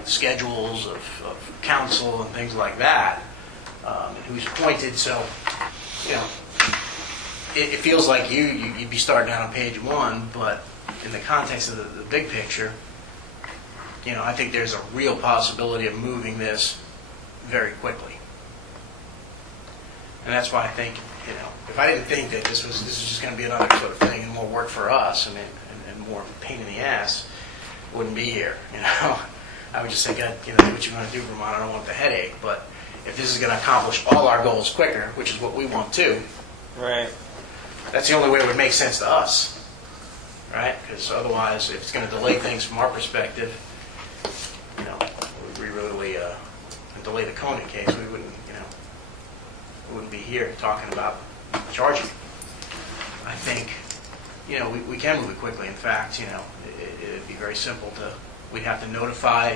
schedules of counsel and things like that, and who's appointed. So, it feels like you'd be starting out on page 1, but in the context of the big picture, I think there's a real possibility of moving this very quickly. And that's why I think, if I didn't think that this was just going to be another sort of thing and more work for us, and more pain in the ass, I wouldn't be here. I would just say, God, do what you want to do, Vermont. I don't want the headache. But if this is going to accomplish all our goals quicker, which is what we want too, Right. that's the only way it would make sense to us, right? Because otherwise, if it's going to delay things from our perspective, we really delay the Koenig case. We wouldn't be here talking about charging. I think, we can move it quickly. In fact, it'd be very simple we'd have to notify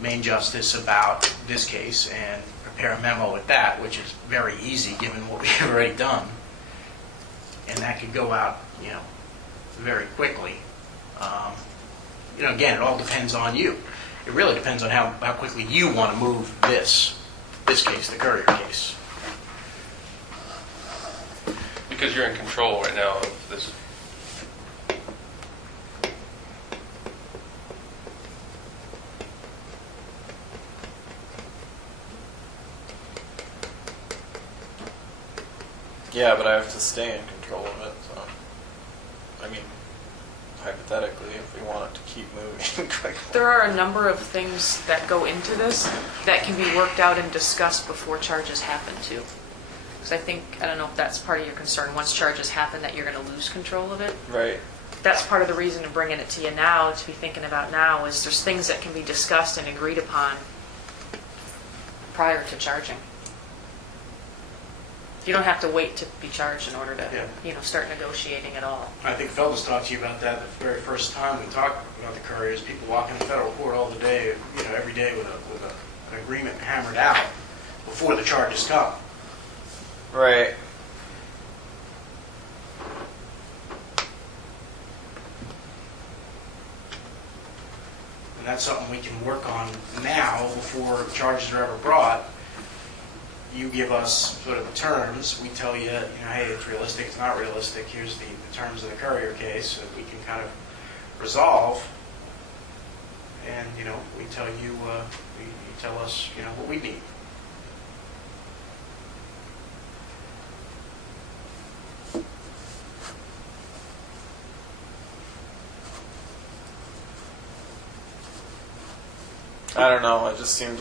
Main Justice about this case and prepare a memo with that, which is very easy given what we've already done. And that could go out, very quickly. Again, it all depends on you. It really depends on how quickly you want to move this case, the Courier case. Because you're in control right now of this. Yeah, but I have to stay in control of it. So, hypothetically, if we want it to keep moving quickly. There are a number of things that go into this that can be worked out and discussed before charges happen too. Because I don't know if that's part of your concern, once charges happen that you're going to lose control of it. Right. That's part of the reason of bringing it to you now, to be thinking about now, is there's things that can be discussed and agreed upon prior to charging. You don't have to wait to be charged in order to, start negotiating at all. I think Feldes talked to you about that the very first time we talked about the Couriers. People walk into federal court all the day, every day with an agreement hammered out before the charges come. Right. And that's something we can work on now before charges are ever brought. You give us sort of the terms. We tell you, hey, it's realistic, it's not realistic. Here's the terms of the Courier case that we can kind of resolve. and, we tell you, you tell us, what we need. I don't know. It just seems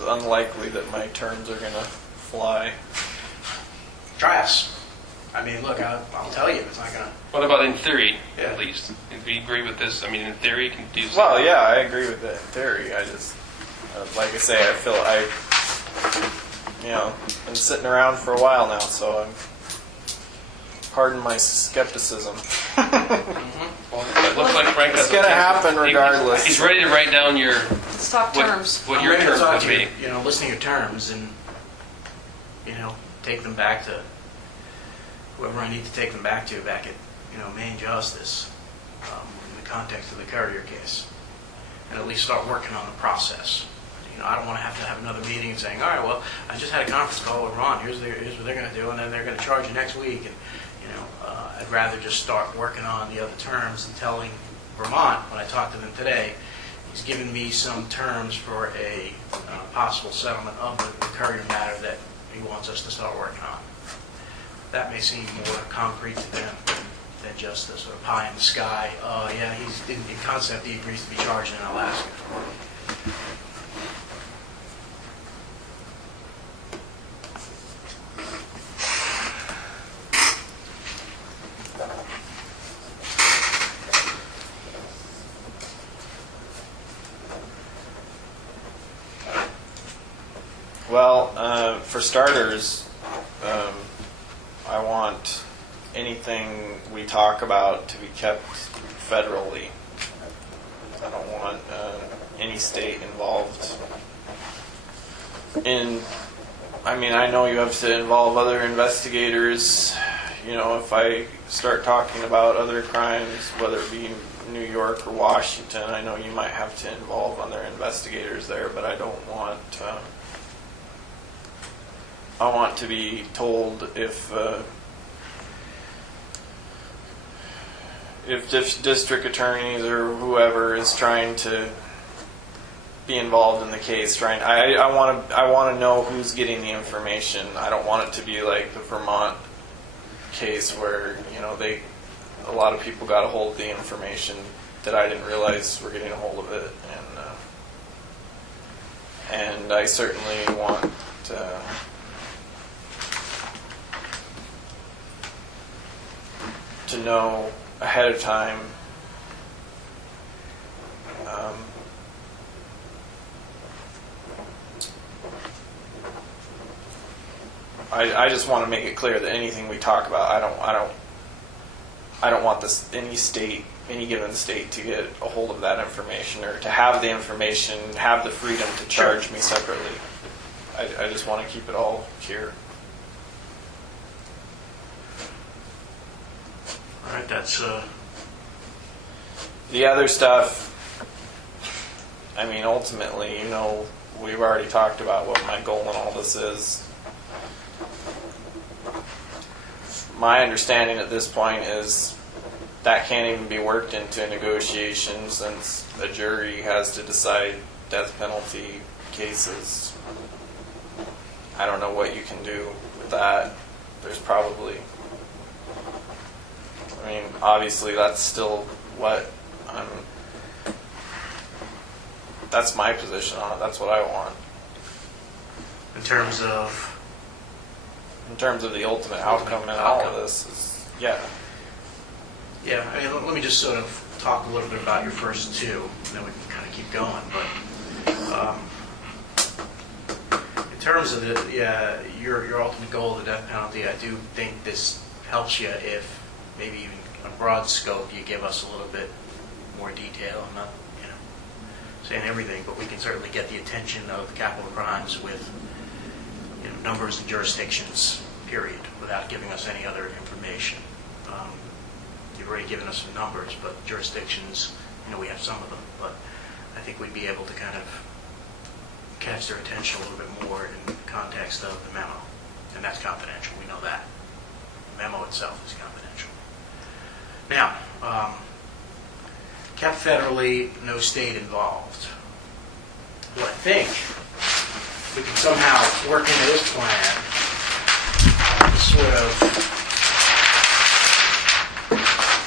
unlikely that my terms are gonna fly. Try us. I mean, look, I'll tell you, it's not gonna. What about in theory, Yeah. at least? If you agree with this, I mean, in theory, you can do something. Well, yeah, I agree with that in theory. I just, like I say, I feel been sitting around for a while now, so pardon my skepticism. Well, it looks like Frank has It's gonna happen regardless. He's ready to write down Let's talk terms. what I'm your ready to terms talk would to be. you, listen to your terms and, take them back to whoever I need to take them back to back at, main justice, in the context of the Courier case. And at least start working on the process. I don't want to have another meeting and saying, all right, well, I just had a conference call with Ron, here's what they're going to do, and then they're going to charge you next week. And, I'd rather just start working on the other terms and telling Vermont, when I talked to them today, he's given me some terms for a possible settlement of the Courier matter that he wants us to start working on. That may seem more concrete to them than just a sort of pie in the sky. Yeah, in concept, he agrees to be charged in Alaska. Well, for starters, I want anything we talk about to be kept federally. I don't want any state involved I know you have to involve other investigators. If I start talking about other crimes, whether it be New York or Washington, I know you might have to involve other investigators there, but I don't want... I want to be told if district attorneys or whoever is trying to be involved in the case. I want to know who's getting the information. I don't want it to be like the Vermont case where a lot of people got a hold of the information that I didn't realize were getting a hold of it, and I certainly want to know ahead of time I just want to make it clear that anything we talk about, I don't want any given state to get a hold of that information or to have the information, have the freedom to charge me separately. I just want to keep it all here. All right, that's... The other stuff, ultimately, we've already talked about what my goal in all this is. My understanding at this point is that can't even be worked into negotiations since a jury has to decide death penalty cases. I don't know what you can do with that. There's probably... obviously that's still what that's my position on it. That's what I want. In terms of the ultimate outcome in all of this is, yeah. Yeah, let me just sort of talk a little bit about your first two, and then we can kind of keep going. But in terms of your ultimate goal of the death penalty, I do think this helps you if maybe even a broad scope you give us a little bit more detail. I'm not saying everything, but we can certainly get the attention of capital crimes with numbers and jurisdictions, period, without giving us any other information. You've already given us some numbers, but jurisdictions, we have some of them, but I think we'd be able to kind of catch their attention a little bit more in the context of the memo, and that's confidential. We know that. The memo itself is confidential. Now, kept federally, no state involved. Well, I think we can somehow work into this plan sort of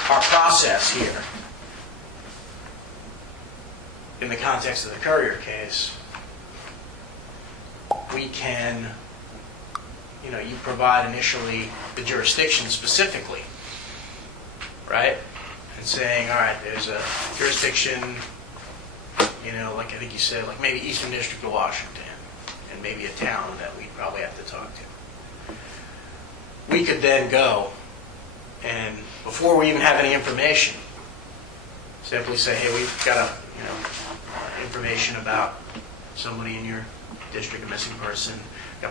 our process here in the context of the Courier case. We can, you provide initially the jurisdiction specifically, right? And saying, all right, there's a jurisdiction, like I think you said, like maybe Eastern District of Washington, and maybe a town that we'd probably have to talk to. We could then go, and before we even have any information, simply say, hey, we've got information about somebody in your district, a missing person.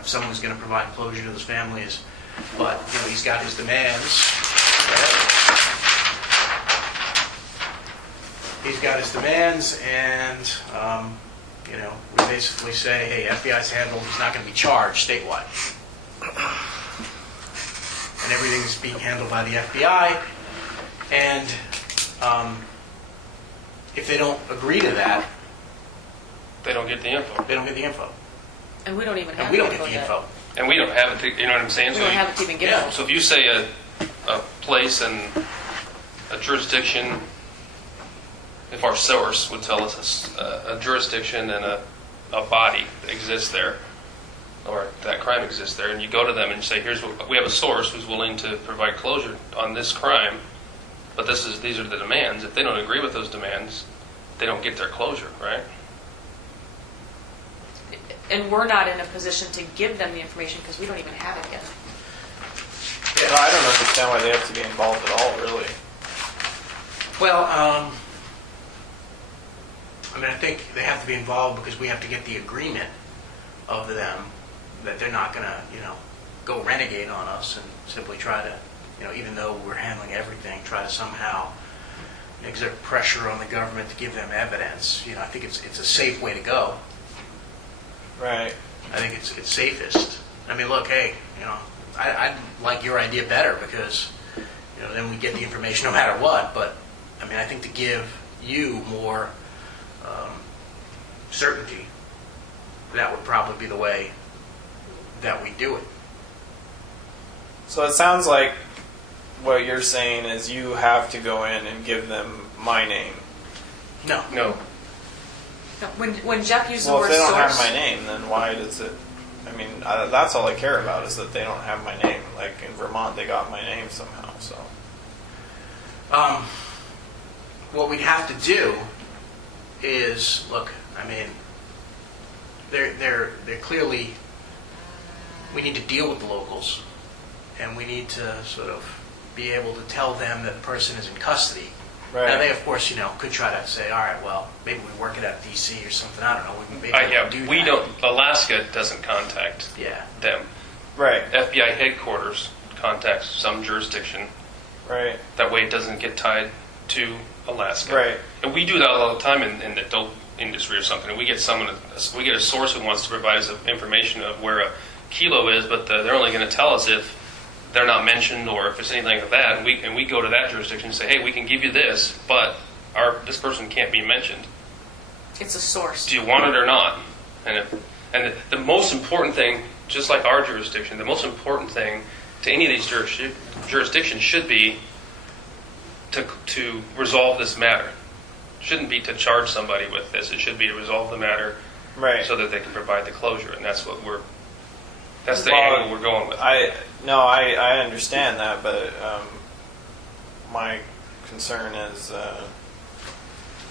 Someone who's going to provide closure to those families, but he's got his demands. Right? He's got his demands, and we basically say, hey, FBI's handled. He's not going to be charged statewide, and everything's being handled by the FBI. And if they don't agree to that, They don't get the info. they don't get the info. And we don't even have And we don't info get the yet. info. And we don't have it, you know what I'm saying? We don't have it to even give them. So if you say a place and a jurisdiction, if our source would tell us a jurisdiction and a body that exists there, or that crime exists there, and you go to them and say, we have a source who's willing to provide closure on this crime, but these are the demands. If they don't agree with those demands, they don't get their closure, right? And we're not in a position to give them the information because we don't even have it yet. Yeah, I don't understand why they have to be involved at all, really. Well, I think they have to be involved because we have to get the agreement of them that they're not going to, go renegade on us and simply try to, even though we're handling everything, try to somehow exert pressure on the government to give them evidence. I think it's a safe way to go. Right. I think it's safest. I mean, look, hey, I like your idea better because, then we get the information no matter what. But I think to give you more certainty, that would probably be the way that we do it. So it sounds like what you're saying is you have to go in and give them my name. No. No. No, when Jeff used the Well, word if they don't source, have my name, then why does it... that's all I care about is that they don't have my name. Like in Vermont, they got my name somehow, so... What we'd have to do is, look, they're clearly... We need to deal with the locals, and we need to sort of be able to tell them that the person is in custody. Right. Now, they, of course, could try to say, all right, well, maybe we work it out D.C. or something. I don't know. Maybe We don't. Alaska doesn't contact Yeah. them. Right. FBI headquarters contacts some jurisdiction. Right. That way, it doesn't get tied to Alaska. Right. And we do that all the time in the dope industry or something. We get a source who wants to provide us information of where a kilo is, but they're only going to tell us if they're not mentioned or if it's anything like that. And we go to that jurisdiction and say, hey, we can give you this, but this person can't be mentioned. it's a source. Do you want it or not? And the most important thing, just like our jurisdiction, the most important thing to any of these jurisdictions should be to resolve this matter. It shouldn't be to charge somebody with this. It should be to resolve the matter, Right. so that they can provide the closure. And that's what that's the Well, angle we're going with. I understand that, but my concern is,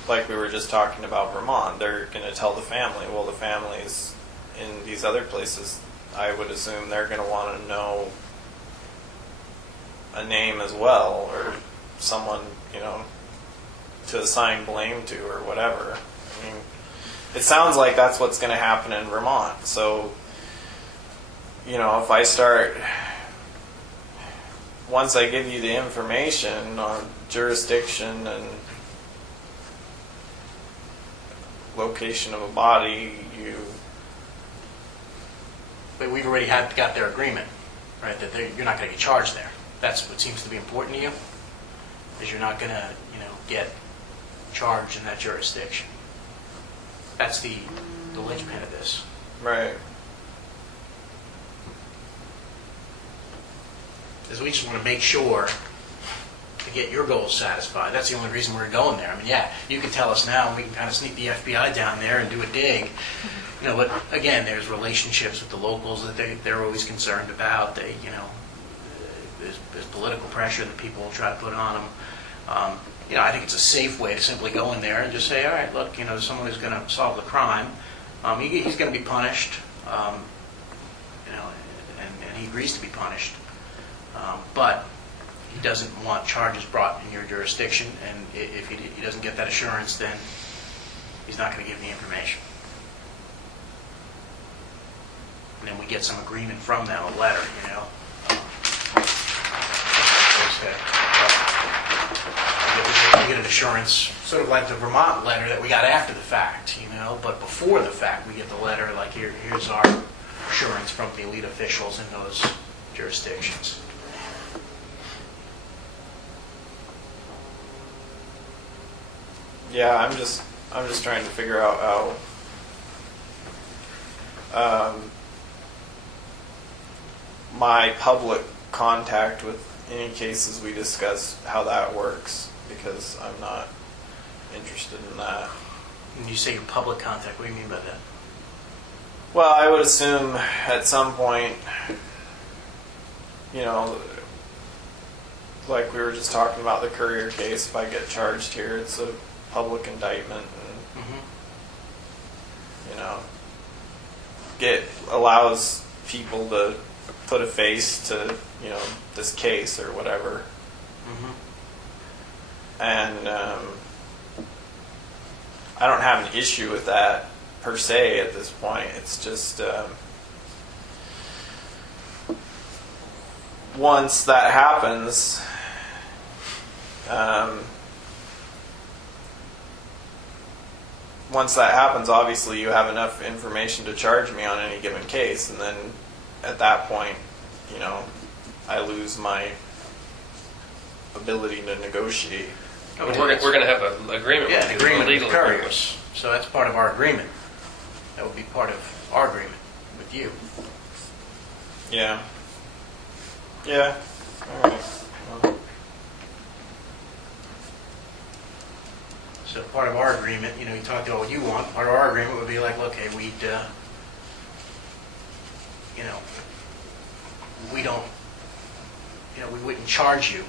like we were just talking about Vermont, they're going to tell the family. Well, the families in these other places, I would assume they're going to want to know a name as well, or someone, to assign blame to or whatever. It sounds like that's what's going to happen in Vermont. So, if I start, once I give you the information on jurisdiction and location of a body, But we've already got their agreement, right? That you're not going to get charged there. That's what seems to be important to you, is you're not going to, get charged in that jurisdiction. That's the linchpin of this. Right. Is we just want to make sure to get your goals satisfied. That's the only reason we're going there. I mean, yeah, you can tell us now, and we can kind of sneak the FBI down there and do a dig. You know, but again, there's relationships with the locals that they're always concerned about. There's political pressure that people will try to put on them. I think it's a safe way to simply go in there and just say, all right, look, there's someone who's going to solve the crime. He's going to be punished, and he agrees to be punished. But he doesn't want charges brought in your jurisdiction, and if he doesn't get that assurance, then he's not going to give the information. And then we get some agreement from them, a letter, We get an assurance, sort of like the Vermont letter that we got after the fact, but before the fact we get the letter like, here's our assurance from the elite officials in those jurisdictions. Yeah, I'm just trying to figure out how my public contact with any cases we discuss, how that works, because I'm not interested in that. When you say your public contact, what do you mean by that? Well, I would assume at some point, like we were just talking about the courier case, if I get charged here, it's a public indictment, and allows people to put a face to this case or whatever. And I don't have an issue with that per se at this point. It's just once that happens, obviously you have enough information to charge me on any given case, and then at that point, I lose my ability to negotiate. We're going to have an agreement. Yeah, with an you, agreement a legal with the couriers. So that's part of our agreement. That would be part of our agreement with you. Yeah. Yeah. All right. Well. So part of our agreement, you talked about what you want. Part of our agreement would be like, look, hey, we wouldn't charge you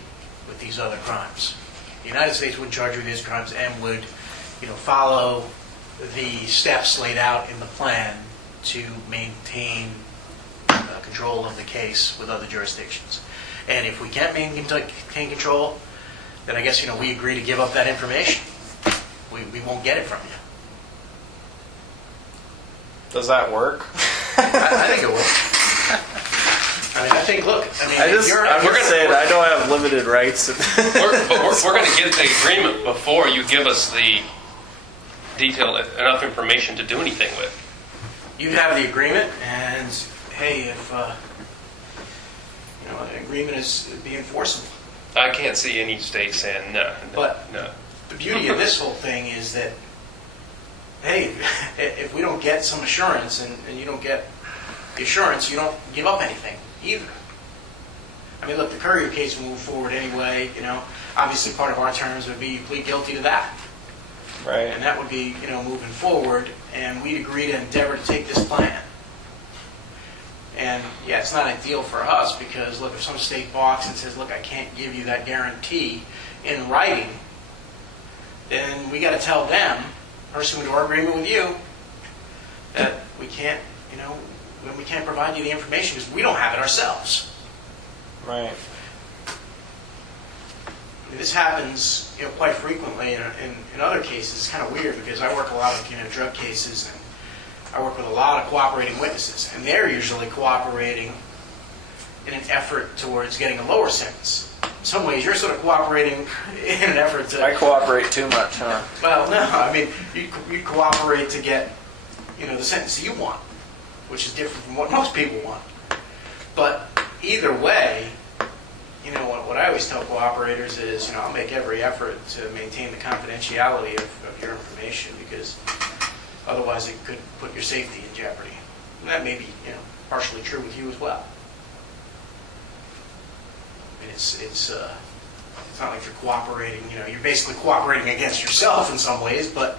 with these other crimes. The United States wouldn't charge you with these crimes and would, follow the steps laid out in the plan to maintain control of the case with other jurisdictions. And if we can't maintain control, then I guess, we agree to give up that information. We won't get it from you. Does that work? I think it will. I'm just saying I don't have limited rights. We're going to get the agreement before you give us the detailed enough information to do anything with. You'd have the agreement, and hey, if an agreement is be enforceable. I can't see any state saying no. But no. The beauty of this whole thing is that, hey, if we don't get some assurance and you don't get the assurance, you don't give up anything either. I mean, look, the courier case will move forward anyway. Obviously part of our terms would be you plead guilty to that. Right. And that would be, moving forward, and we'd agree to endeavor to take this plan. And yeah, it's not ideal for us because, look, if some state balks and says, look, I can't give you that guarantee in writing, then we got to tell them, pursuant to our agreement with you, that we can't, we can't provide you the information because we don't have it ourselves. Right. I mean, this happens, quite frequently in other cases. It's kind of weird because I work a lot with, drug cases, and I work with a lot of cooperating witnesses, and they're usually cooperating in an effort towards getting a lower sentence. In some ways, you're sort of cooperating in an effort to... I cooperate too much, huh? Well, no, I mean, you cooperate to get, the sentence you want, which is different from what most people want. But either way, you know, what I always tell cooperators is, you know, I'll make every effort to maintain the confidentiality of your information, because otherwise it could put your safety in jeopardy. And that may be, you know, partially true with you as well. I mean, it's not like you're cooperating, you know, you're basically cooperating against yourself in some ways, but,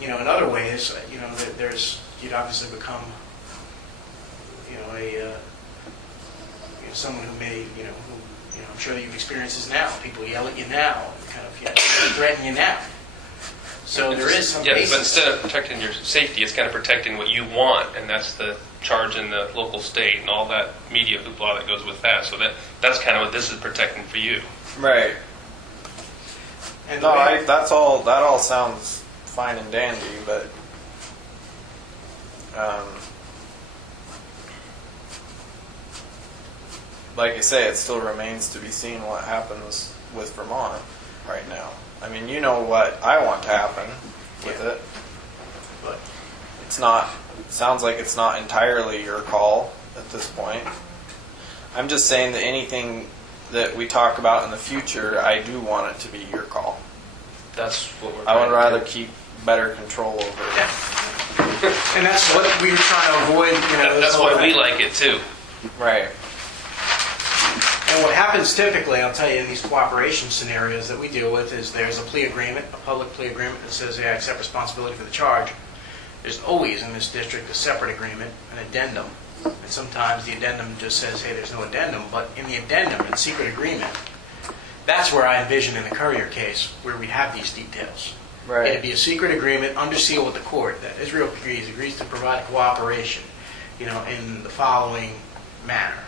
you know, in other ways, you know, you'd obviously become, you know, someone who may, you know, I'm sure that you've experienced this now. People yell at you now, kind of, you know, threaten you now. So there is some basis. But instead of protecting your safety, it's kind of protecting what you want, and that's the charge in the local state and all that media hoopla that goes with that. So that's kind of what this is protecting for you. Right. And No, that all sounds fine and dandy, but like I say, it still remains to be seen what happens with Vermont right now. I mean, you know what I want to happen with it. But It sounds like it's not entirely your call at this point. I'm just saying that anything that we talk about in the future, I do want it to be your call. That's what we're. I would rather keep better control over it. yeah. And that's what we were trying to avoid. You know, That's why we like it too. Right. And what happens typically, I'll tell you, in these cooperation scenarios that we deal with, is there's a plea agreement, a public plea agreement that says, yeah, I accept responsibility for the charge. There's always in this district a separate agreement, an addendum. And sometimes the addendum just says, hey, there's no addendum. But in the addendum, in secret agreement, that's where I envision in the Courier case where we have these details. Right. It'd be a secret agreement under seal with the court that Israel agrees to provide cooperation, you know, in the following manner,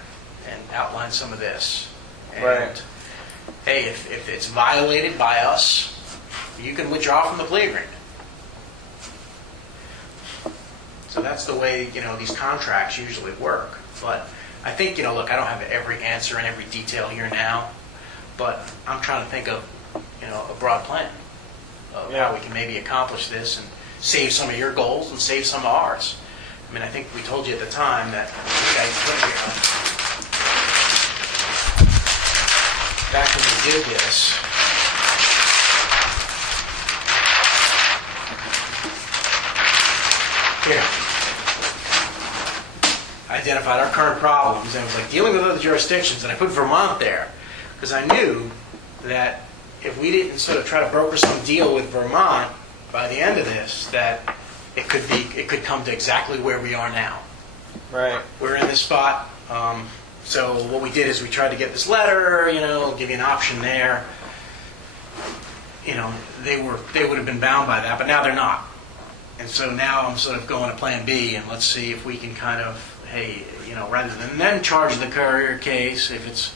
and outline some of this. And, Right. hey, if it's violated by us, you can withdraw from the plea agreement. So that's the way, you know, these contracts usually work. But I think, you know, look, I don't have every answer and every detail here now, but I'm trying to think of, you know, a broad plan of how we can maybe accomplish this and save some of your goals and save some of ours. I mean, I think we told you at the time that back when we did this, here, identified our current problems, and it was like dealing with other jurisdictions, and I put Vermont there because I knew that if we didn't sort of try to broker some deal with Vermont by the end of this, that it could come to exactly where we are now. Right. We're in this spot. So what we did is we tried to get this letter, you know, give you an option there. You know, they would have been bound by that, but now they're not. And so now I'm sort of going to plan B, and let's see if we can kind of, hey, you know, rather than them charge the Courier case, if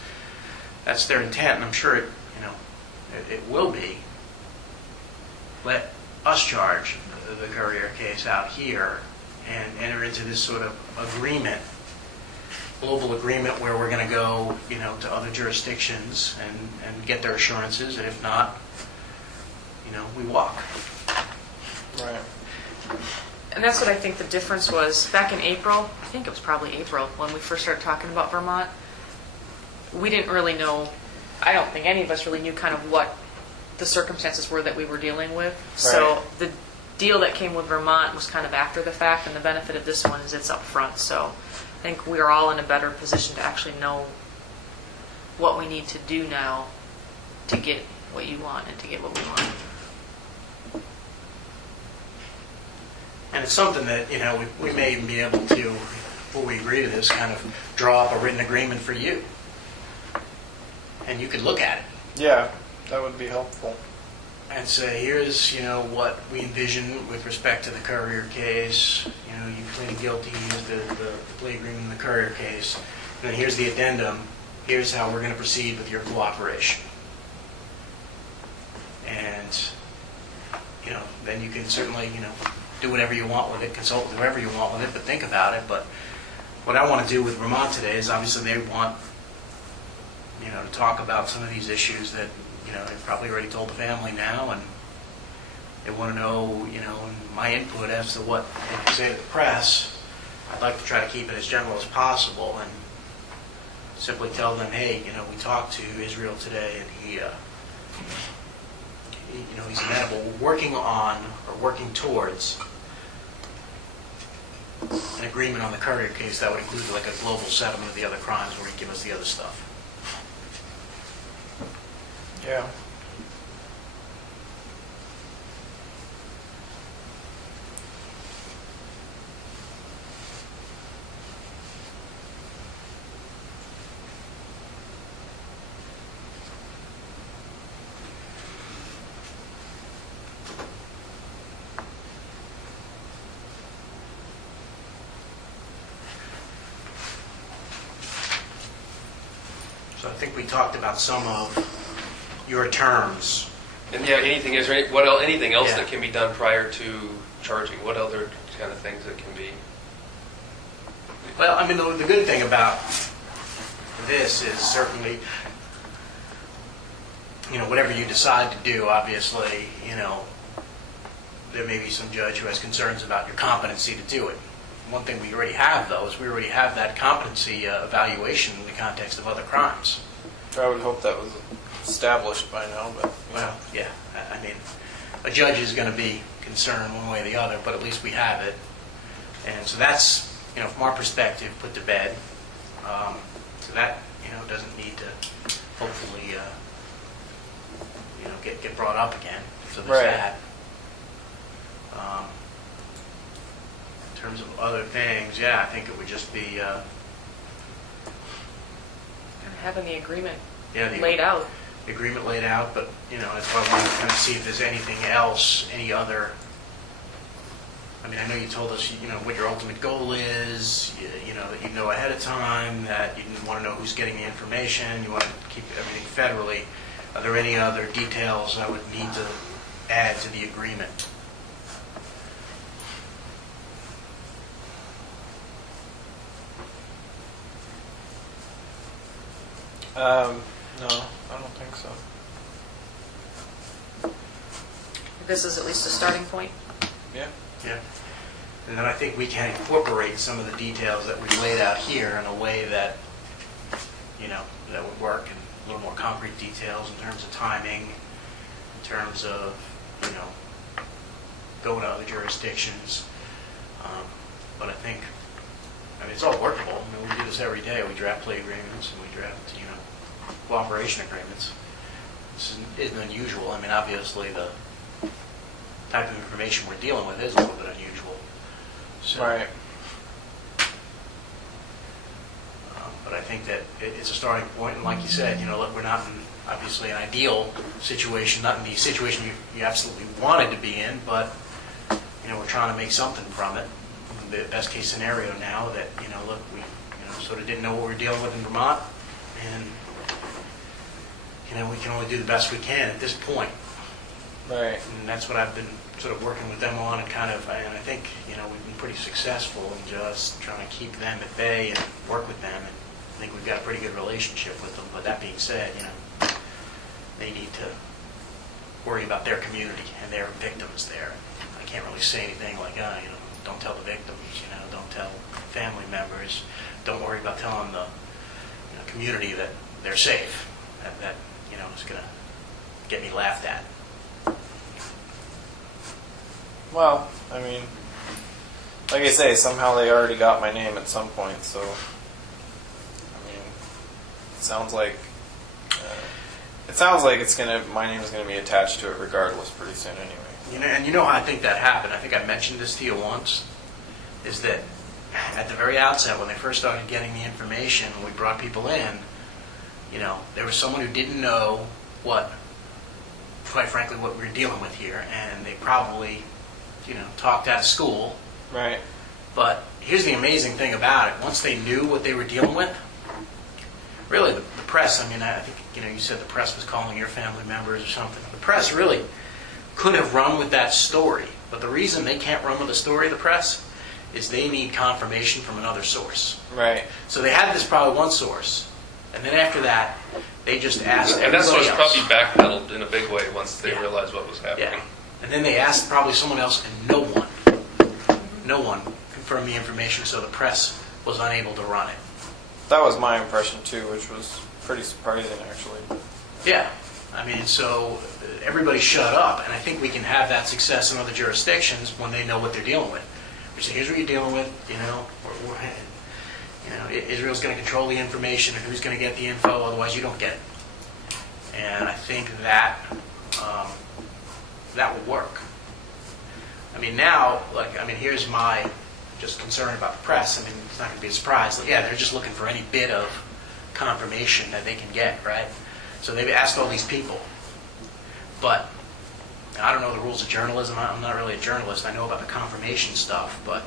that's their intent, and I'm sure it will be, let us charge the Courier case out here and enter into this sort of agreement, global agreement, where we're going to go, you know, to other jurisdictions and get their assurances, and if not, you know, we walk. Right. And that's what I think the difference was back in April. I think it was probably April when we first started talking about Vermont. We didn't really know, I don't think any of us really knew kind of what the circumstances were that we were dealing with. Right. So the deal that came with Vermont was kind of after the fact, and the benefit of this one is it's up front. So I think we're all in a better position to actually know what we need to do now to get what you want and to get what we want. And it's something that, you know, we may even be able to, before we agree to this, kind of draw up a written agreement for you. And you could look at it. Yeah, that would be helpful. And say, here's, you know, what we envision with respect to the Courier case. You know, you pleaded guilty, used the plea agreement in the Courier case. And then here's the addendum. Here's how we're going to proceed with your cooperation. And, you know, then you can certainly, you know, do whatever you want with it, consult with whoever you want with it, but think about it. But what I want to do with Vermont today is obviously they want, you know, to talk about some of these issues that, you know, they've probably already told the family now, and they want to know, you know, my input as to what they say to the press. I'd like to try to keep it as general as possible, and simply tell them, hey, we talked to Israel today, and he's amenable. We're working on or working towards an agreement on the Courier case that would include like a global settlement of the other crimes where he'd give us the other stuff. Yeah. So I think we talked about some of your terms. And yeah, anything anything else Yeah. that can be done prior to charging? What other kind of things that can be? Well, I mean, the good thing about this is certainly, whatever you decide to do, obviously, there may be some judge who has concerns about your competency to do it. One thing we already have, though, is we already have that competency evaluation in the context of other crimes. I would hope that was established by now, but Well, yeah, I mean, a judge is going to be concerned one way or the other, but at least we have it. And so that's, from our perspective, put to bed. So that, doesn't need to hopefully, get brought up again. So there's Right. that. In terms of other things, yeah, I think it would just be, Having the agreement the laid out. agreement laid out, but, that's why I wanted to kind of see if there's anything else, any other, I mean, I know you told us, what your ultimate goal is, that you know ahead of time, that you didn't want to know who's getting the information, you want to keep everything federally. Are there any other details I would need to add to the agreement? no, I don't think so. This is at least a starting point. Yeah. Yeah. And then I think we can incorporate some of the details that we laid out here in a way that, that would work, and a little more concrete details in terms of timing, in terms of, going to other jurisdictions. But I think, it's all workable. We do this every day. We draft plea agreements and we draft, cooperation agreements. This isn't unusual. Obviously the type of information we're dealing with is a little bit unusual. So, Right. But I think that it's a starting point, and like you said, look, we're not in obviously an ideal situation, not in the situation you absolutely wanted to be in, but we're trying to make something from it. The best case scenario now that look, we sort of didn't know what we were dealing with in Vermont, and we can only do the best we can at this point. Right. And that's what I've been sort of working with them on, and I think, we've been pretty successful in just trying to keep them at bay and work with them, and I think we've got a pretty good relationship with them. But that being said, they need to worry about their community and their victims there. I can't really say anything like, don't tell the victims, don't tell family members, don't worry about telling the community that they're safe. That is going to get me laughed at. Well, like I say, somehow they already got my name at some point, so, it sounds like my name is gonna be attached to it regardless pretty soon anyway. And how I think that happened, I think I mentioned this to you once, is that at the very outset, when they first started getting the information, when we brought people in, there was someone who didn't know quite frankly, what we were dealing with here, and they probably, talked out of school. Right. But here's the amazing thing about it. Once they knew what they were dealing with, really the press, I think, you said the press was calling your family members or something. The press really could have run with that story. But the reason they can't run with the story of the press is they need confirmation from another source. Right. So they had this probably one source. And then after that, they just asked And that's everybody what's else. probably backpedaled in a big way once they Yeah. realized what was happening. Yeah. And then they asked probably someone else, and no one confirmed the information, so the press was unable to run it. That was my impression too, which was pretty surprising actually. Yeah, I mean, so everybody shut up, and I think we can have that success in other jurisdictions when they know what they're dealing with. We say, here's what you're dealing with, Israel's going to control the information and who's going to get the info, otherwise you don't get it. And I think that that will work. I mean, now, here's my just concern about the press. I mean, it's not going to be a surprise. Yeah, they're just looking for any bit of confirmation that they can get, right? So they've asked all these people. But I don't know the rules of journalism. I'm not really a journalist. I know about the confirmation stuff, but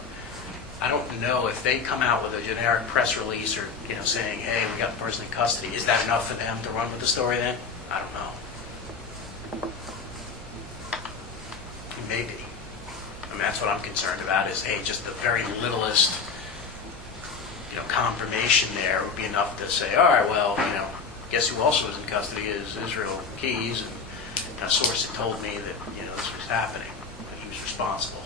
I don't know if they come out with a generic press release or, saying, hey, we got the person in custody. Is that enough for them to run with the story then? I don't know. Maybe. I mean, that's what I'm concerned about is, hey, just the very littlest, confirmation there would be enough to say, all right, well, guess who also is in custody is Israel Keys, and a source had told me that, this was happening, and he was responsible.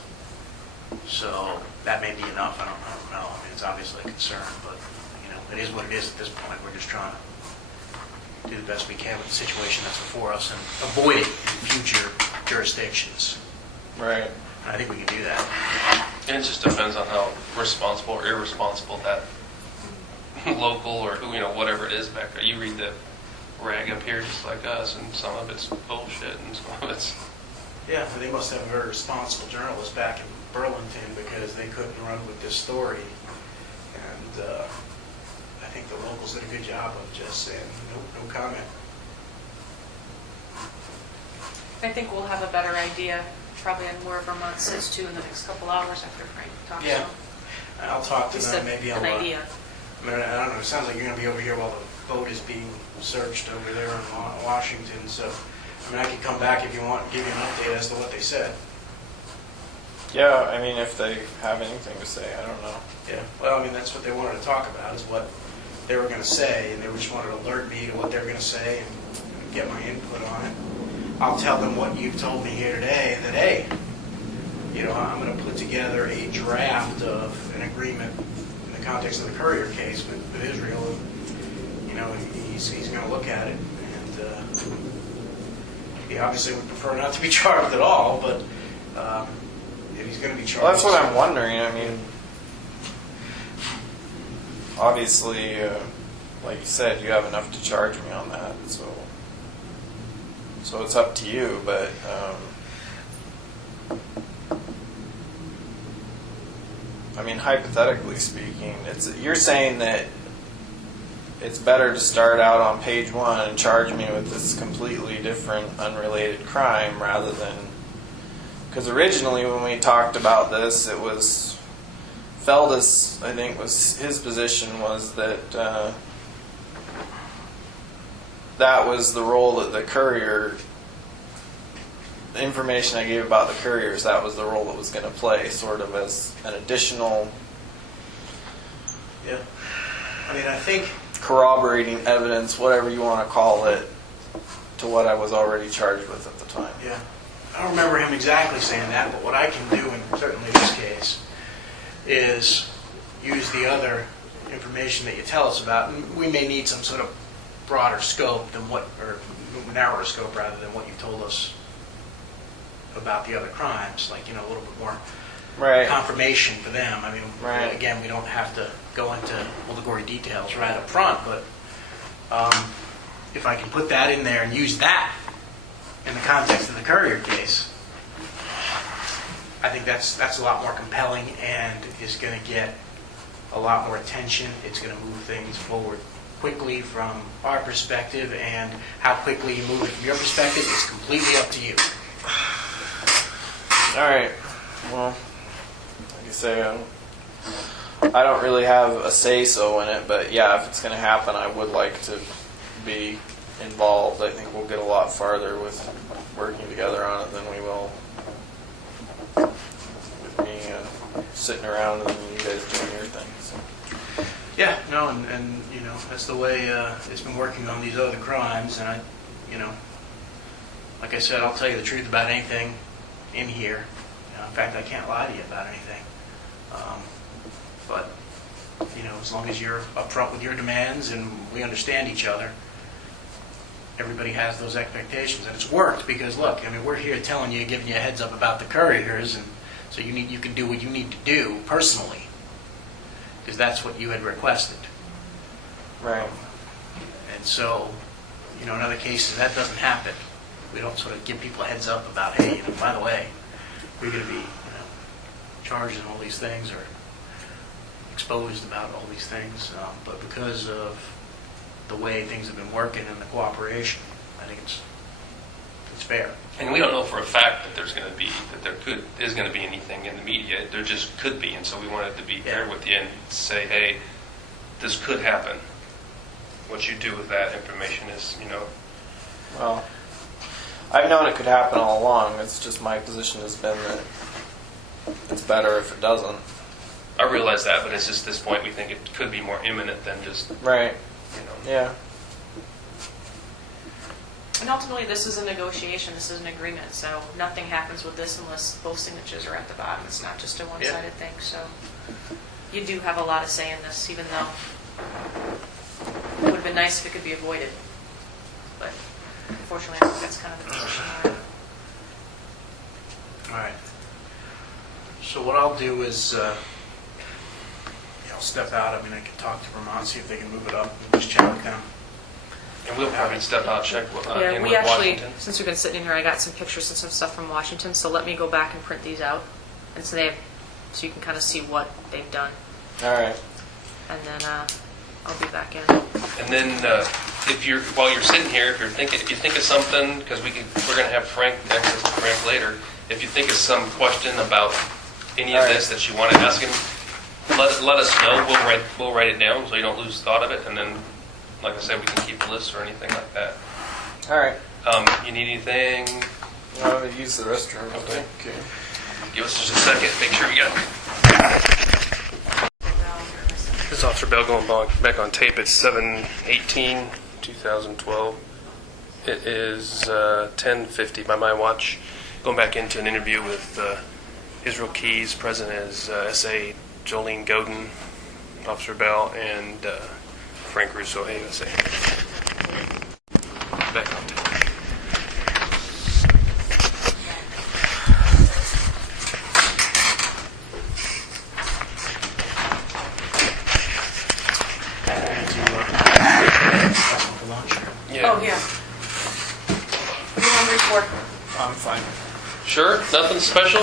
So that may be enough. I don't know. I mean, it's obviously a concern, but, it is what it is at this point. We're just trying to do the best we can with the situation that's before us and avoid it in future jurisdictions. Right. And I think we can do that. And it just depends on how responsible or irresponsible that local or whatever it is back there. You read the rag up here just like us, and some of it's bullshit and some of it's... Yeah, they must have a very responsible journalist back in Burlington because they couldn't run with this story. And I think the locals did a good job of just saying, no comment. I think we'll have a better idea probably on where Vermont sits too in the next couple hours after Frank talks. Yeah, and I'll talk to Just them. Maybe I'll. an idea. I mean, I don't know. It sounds like you're going to be over here while the boat is being searched over there in Washington. So, I mean, I could come back if you want, give you an update as to what they said. Yeah, I mean, if they have anything to say, I don't know. Yeah. Well, I mean, that's what they wanted to talk about is what they were going to say, and they just wanted to alert me to what they were going to say and get my input on it. I'll tell them what you've told me here today, that, hey, I'm going to put together a draft of an agreement in the context of the Courier case with Israel. And, he's going to look at it. And he obviously would prefer not to be charged at all, but if he's going to be charged... Well, that's what I'm wondering. I mean, obviously, like you said, you have enough to charge me on that, so it's up to you, but I mean, hypothetically speaking, you're saying that it's better to start out on page 1 and charge me with this completely different, unrelated crime rather than... Because originally when we talked about this, it was... Feldis, I think, his position was that that was the role that the Courier... The information I gave about the Couriers, that was the role it was going to play, sort of as an additional... Yeah. I mean, I think... corroborating evidence, whatever you want to call it, to what I was already charged with at the time. Yeah. I don't remember him exactly saying that, but what I can do in certainly this case is use the other information that you tell us about. And we may need some sort of broader scope than or narrower scope rather than what you told us about the other crimes, like, a little bit more confirmation for them. I mean, again, we don't have to go into all the gory details right up front, but if I can put that in there and use that in the context of the Courier case, I think that's a lot more compelling and is going to get a lot more attention. It's going to move things forward quickly from our perspective, and how quickly you move it from your perspective is completely up to you. All right. Well, like I say, I don't really have a say-so in it, but yeah, if it's going to happen, I would like to be involved. I think we'll get a lot farther with working together on it than we will with me sitting around and you guys doing your thing. So. Yeah, no, and that's the way it's been working on these other crimes, and like I said, I'll tell you the truth about anything in here. In fact, I can't lie to you about anything. But as long as you're upfront with your demands and we understand each other, everybody has those expectations. And it's worked because, look, I mean, we're here telling you, giving you a heads up about the couriers, and so you can do what you need to do personally, because that's what you had requested. Right. And so, in other cases, that doesn't happen. We don't sort of give people a heads up about, hey, by the way, we're going to be charged in all these things or exposed about all these things. But because of the way things have been working and the cooperation, I think it's fair. And we don't know for a fact that is going to be anything in the media. There just could be, and so we wanted to be fair with you and say, hey, this could happen. What you do with that information is, Well, I've known it could happen all along. It's just my position has been that it's better if it doesn't. I realize that, but it's just this point we think it could be more imminent than just, Right. Yeah. And ultimately, this is a negotiation, this is an agreement, so nothing happens with this unless both signatures are at the bottom. It's not just a one-sided thing, so you do have a lot of say in this, even though it would have been nice if it could be avoided. But unfortunately, I think that's kind of the position we're in. All right. So what I'll do is, I'll step out. I mean, I can talk to Vermont, see if they can move it up, and just check with them. and we'll probably step out, check with, Yeah, in we with actually, Washington. since we've been sitting in here, I got some pictures and some stuff from Washington, so let me go back and print these out. And so so you can kind of see what they've done. All right. And then I'll be back in. And then while you're sitting here, if you think of something, because we're going to have Frank, access to Frank later, if you think of some question about any of this that you want to ask him, let us know. We'll write it down so you don't lose thought of it, and then, like I said, we can keep a list or anything like that. All right. You need anything? I'm going to use the restroom. Okay. Give us just a second. Make sure we got this is Officer Bell going back on tape. It's 7/18/2012. It is 10:50 by my watch. Going back into an interview with Israel Keys, present as S.A. Jolene Godin, Officer Bell, and Frank Russo, AUSA. Back on tape. For lunch. Oh, yeah. What are you hungry for? I'm fine. Sure, nothing special.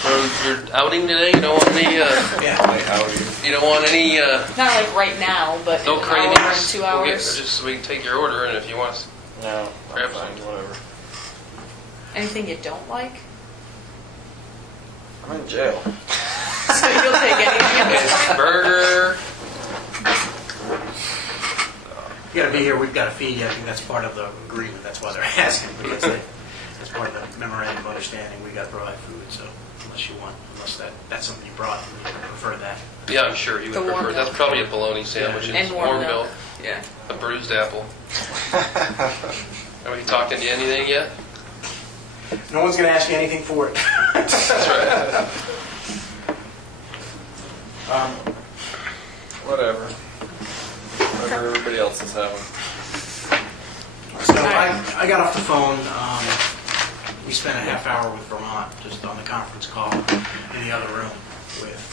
For your outing today, you don't want any. You don't want any. Not like right now, but No in an cravings. hour and 2 We'll get- hours. just so we can take your order, and if you want, No, I'm Grab fine. some. Whatever. Anything you don't like? I'm in jail. So you'll take anything at this it's point? burger. You got to be here. We've got to feed you. I think that's part of the agreement. That's why they're asking, because that's part of the memorandum of understanding. We got to provide food. So unless that's something you brought, we prefer that. Yeah, I'm sure you The would warm prefer. That's milk. probably a bologna sandwich And and warm milk, milk. Yeah. a bruised apple. Are we talking to you anything yet? No one's going to ask you anything for it. That's right. Whatever. Whatever everybody else is having. So I got off the phone. We spent a half hour with Vermont just on the conference call in the other room with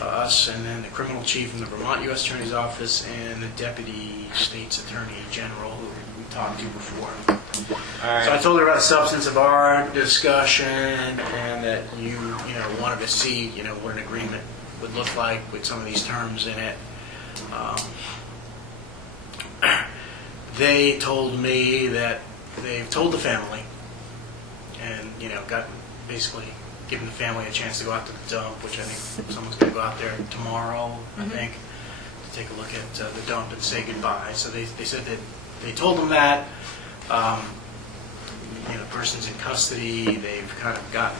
us and then the criminal chief from the Vermont U.S. Attorney's Office and the Deputy State's Attorney General who we talked to before. All right. So I told her about the substance of our discussion and that you wanted to see, what an agreement would look like with some of these terms in it. They told me that they've told the family and, got basically given the family a chance to go out to the dump, which I think someone's going to go out there tomorrow, I think, to take a look at the dump and say goodbye. So they said that they told them that. Person's in custody. They've kind of gotten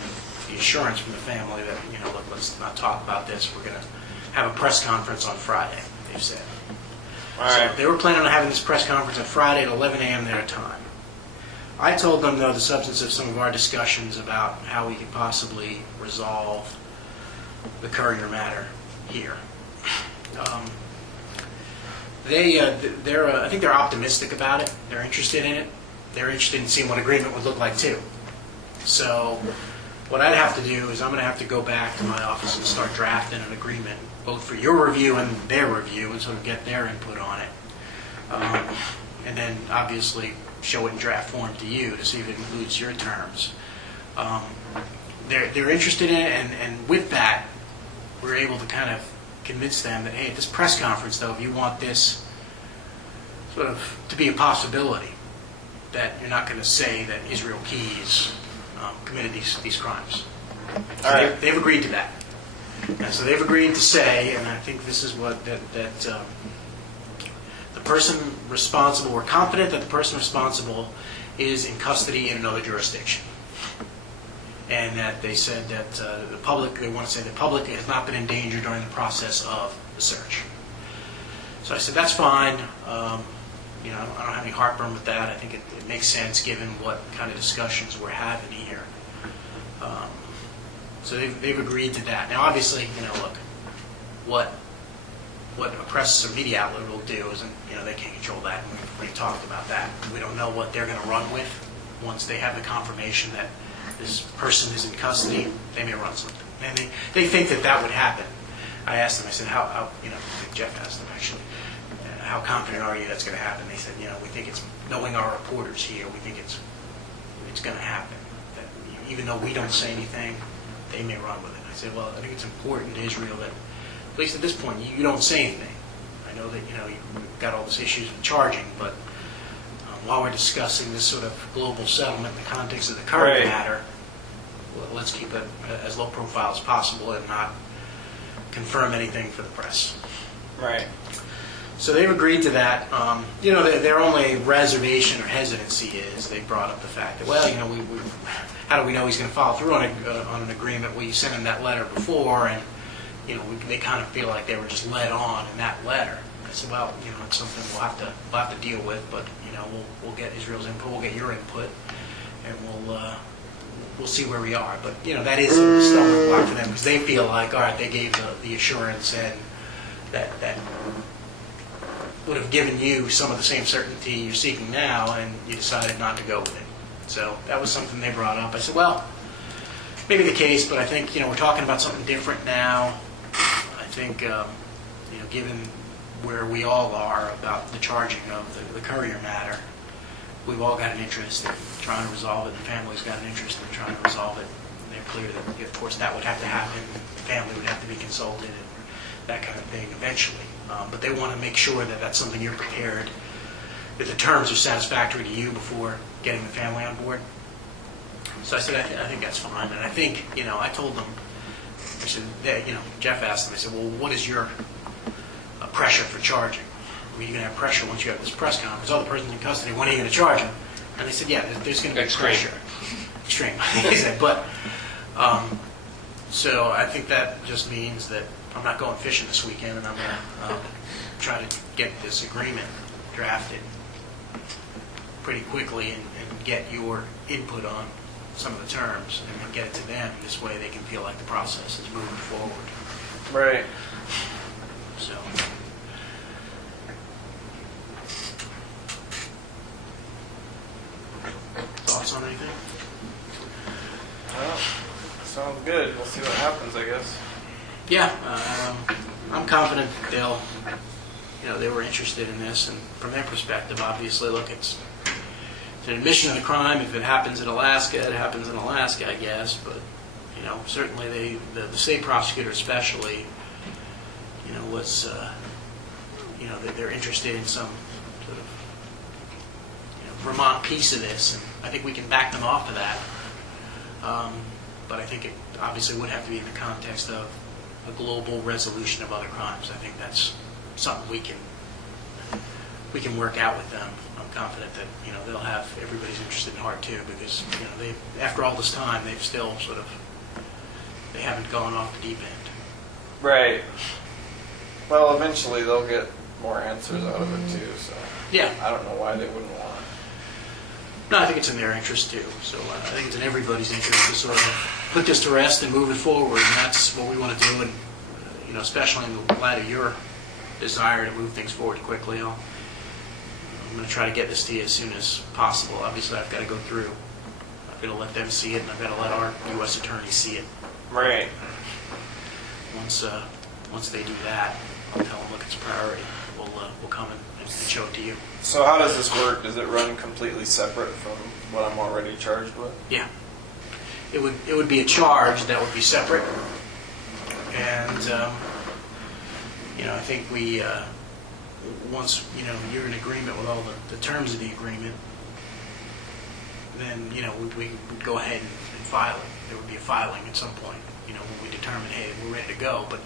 the assurance from the family that, look, let's not talk about this. We're going to have a press conference on Friday, they've said. All So right. they were planning on having this press conference on Friday at 11 a.m. their time. I told them, though, the substance of some of our discussions about how we could possibly resolve the courier matter here. I think they're optimistic about it. They're interested in it. They're interested in seeing what agreement would look like too. So what I'd have to do is I'm going to have to go back to my office and start drafting an agreement, both for your review and their review, and sort of get their input on it. And then obviously show it in draft form to you to see if it includes your terms. They're interested in it, and with that, we're able to kind of convince them that, hey, at this press conference, though, if you want this sort of to be a possibility, that you're not going to say that Israel Keys committed these crimes. So All right. they've agreed to that. And so they've agreed to say, and I think this is what the person responsible, we're confident that the person responsible is in custody in another jurisdiction. And that they said that the public, they want to say the public has not been in danger during the process of the search. So I said, that's fine. I don't have any heartburn with that. I think it makes sense given what kind of discussions we're having here. So they've agreed to that. Now, obviously, look, what a press or media outlet will do is, they can't control that. And we talked about that. We don't know what they're going to run with once they have the confirmation that this person is in custody. They may run something, and they think that would happen. I asked them. I said, how Jeff asked them actually, how confident are you that's going to happen? They said, we think it's, knowing our reporters here, we think it's going to happen. That even though we don't say anything, they may run with it. I said, well, I think it's important to Israel that, at least at this point, you don't say anything. I know that, you've got all these issues with charging, but while we're discussing this sort of global settlement in the context of the current matter, let's keep it as low profile as possible and not confirm anything for the press. Right. So they've agreed to that. Their only reservation or hesitancy is they brought up the fact that, well, how do we know he's going to follow through on an agreement? Well, you sent him that letter before, and they kind of feel like they were just led on in that letter. I said, well, it's something we'll have to deal with, but we'll get Israel's input, we'll get your input, and we'll see where we are. But that is a stumbling block for them because they feel like, all right, they gave the assurance and that would have given you some of the same certainty you're seeking now, and you decided not to go with it. So that was something they brought up. I said, well, maybe the case, but I think we're talking about something different now. I think given where we all are about the charging of the courier matter, we've all got an interest in trying to resolve it. The family's got an interest in trying to resolve it. And they're clear that, of course, that would have to happen. The family would have to be consulted and that kind of thing eventually. But they want to make sure that that's something you're prepared, that the terms are satisfactory to you before getting the family on board. So I said, I think that's fine. And I think, I told them, I said, Jeff asked them, I said, well, what is your pressure for charging? Are you going to have pressure once you have this press conference? Oh, the person's in custody, when are you going to charge him? And they said, yeah, there's going to be pressure. Extreme. He said, but, so I think that just means that I'm not going fishing this weekend, and I'm going to try to get this agreement drafted pretty quickly and get your input on some of the terms and then get it to them. This way they can feel like the process is moving forward. Right. So. Thoughts on anything? Well, sounds good. We'll see what happens, I guess. Yeah, I'm confident they'll, they were interested in this, and from their perspective, obviously, look, it's an admission of the crime. If it happens in Alaska, it happens in Alaska, I guess. But certainly the state prosecutor, especially, was, they're interested in some sort of Vermont piece of this, and I think we can back them off of that. But I think it obviously would have to be in the context of a global resolution of other crimes. I think that's something we can work out with them. I'm confident that they'll have everybody's interested in heart too, because they, after all this time, they've still they haven't gone off the deep end. Right. Well, eventually they'll get more answers out of it too. So Yeah. I don't know why they wouldn't want. No, I think it's in their interest too. So I think it's in everybody's interest to sort of put this to rest and move it forward, and that's what we want to do. And especially in the light of your desire to move things forward quickly, I'm going to try to get this to you as soon as possible. Obviously, I've got to go through. I've got to let them see it, and I've got to let our U.S. attorney see it. Right. Once they do that, I'll tell them, look, it's a priority. We'll come and show it to you. So how does this work? Does it run completely separate from what I'm already charged with? Yeah. It would be a charge that would be separate. And, I think we, once, you're in agreement with all the terms of the agreement, then, we'd go ahead and file it. There would be a filing at some point, when we determine, hey, we're ready to go. But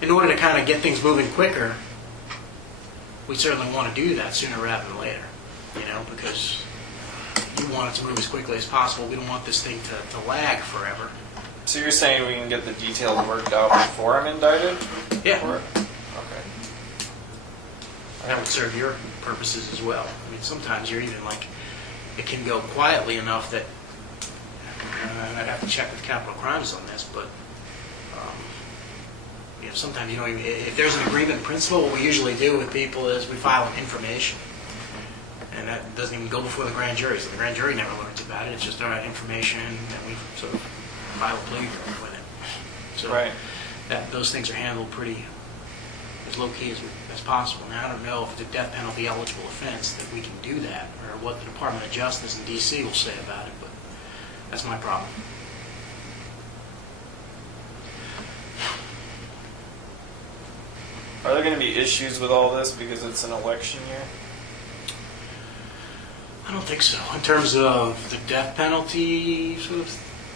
in order to kind of get things moving quicker, we certainly want to do that sooner rather than later, because you want it to move as quickly as possible. We don't want this thing to lag forever. So you're saying we can get the details worked out before I'm indicted? Yeah. Okay. That would serve your purposes as well. I mean, sometimes you're even like, it can go quietly enough that, I'd have to check with capital crimes on this, but sometimes, if there's an agreement in principle, what we usually do with people is we file an information. And that doesn't even go before the grand jury, so the grand jury never learns about it. It's just our information, and we sort of file a plea agreement with it. So Right. those things are handled pretty as low-key as possible. Now, I don't know if it's a death penalty eligible offense that we can do that, or what the Department of Justice in D.C. will say about it, but that's my problem. Are there going to be issues with all this because it's an election year? I don't think so. In terms of the death penalty sort of